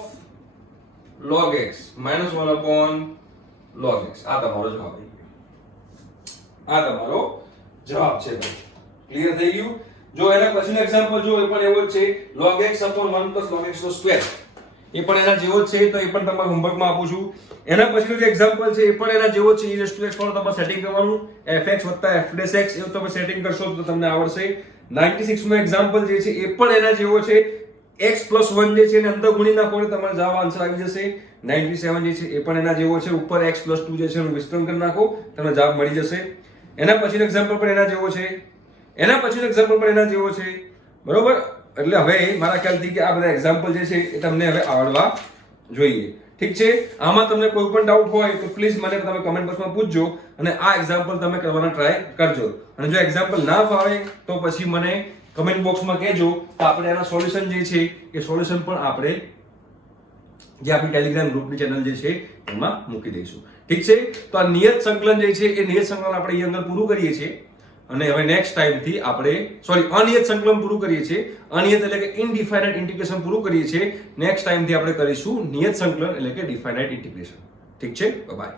log x minus 1/log x. આ તમારો જવાબ આવી ગયો. આ તમારો જવાબ છે ભાઈ. ક્લિયર થઈ ગયું? જો એના પછીનો એક્ઝામ્પલ જો એ પણ એવો જ છે log x upon 1 plus log x નો સ્ક્વેર. એ પણ એના જેવો જ છે તો એ પણ તમારે હોમવર્કમાં આપું છું. એના પછીનો જે એક્ઝામ્પલ છે એ પણ એના જેવો જ છે e raised to x પણ તમારે સેટિંગ કરવાનું fx f dash x એવું તમે સેટિંગ કરશો તો તમને આવડશે. 96 નો એક્ઝામ્પલ જે છે એ પણ એના જેવો છે x plus 1 જે છે એને અંદર ગુણી નાખો એટલે તમારો જવાબ આન્સર આવી જશે. 97 જે છે એ પણ એના જેવો છે ઉપર x plus 2 જે છે એનું વિસ્તરણ કરી નાખો તમને જવાબ મળી જશે. એના પછીનો એક્ઝામ્પલ પણ એના જેવો છે. એના પછીનો એક્ઝામ્પલ પણ એના જેવો છે. બરોબર? એટલે હવે મારા ખ્યાલથી કે આ બધા એક્ઝામ્પલ જે છે એ તમને હવે આવડવા જોઈએ. ઠીક છે? આમાં તમને કોઈ પણ ડાઉટ હોય તો પ્લીઝ મને તમે કમેન્ટ બોક્સમાં પૂછજો અને આ એક્ઝામ્પલ તમે કરવાના ટ્રાય કરજો. અને જો એક્ઝામ્પલ ના ફાવે તો પછી મને કમેન્ટ બોક્સમાં કહેજો તો આપણે આના સોલ્યુશન જે છે એ સોલ્યુશન પણ આપણે જે આપણી ટેલિગ્રામ ગ્રુપની ચેનલ જે છે એમાં મૂકી દઈશું. ઠીક છે, તો આ નિયત સંકલન જે છે એ નિયત સંકલન આપણે અહીં અંદર પૂરું કરીએ છીએ અને હવે નેક્સ્ટ ટાઈમથી આપણે અનિયત સંકલન પૂરું કરીએ છીએ. અનિયત એટલે કે ઇનડિફાઇનાઇટ ઇન્ટિગ્રેશન પૂરું કરીએ છીએ. નેક્સ્ટ ટાઈમથી આપણે કરીશું નિયત સંકલન એટલે કે ડિફાઇનાઇટ ઇન્ટિગ્રેશન. ઠીક છે, બાય.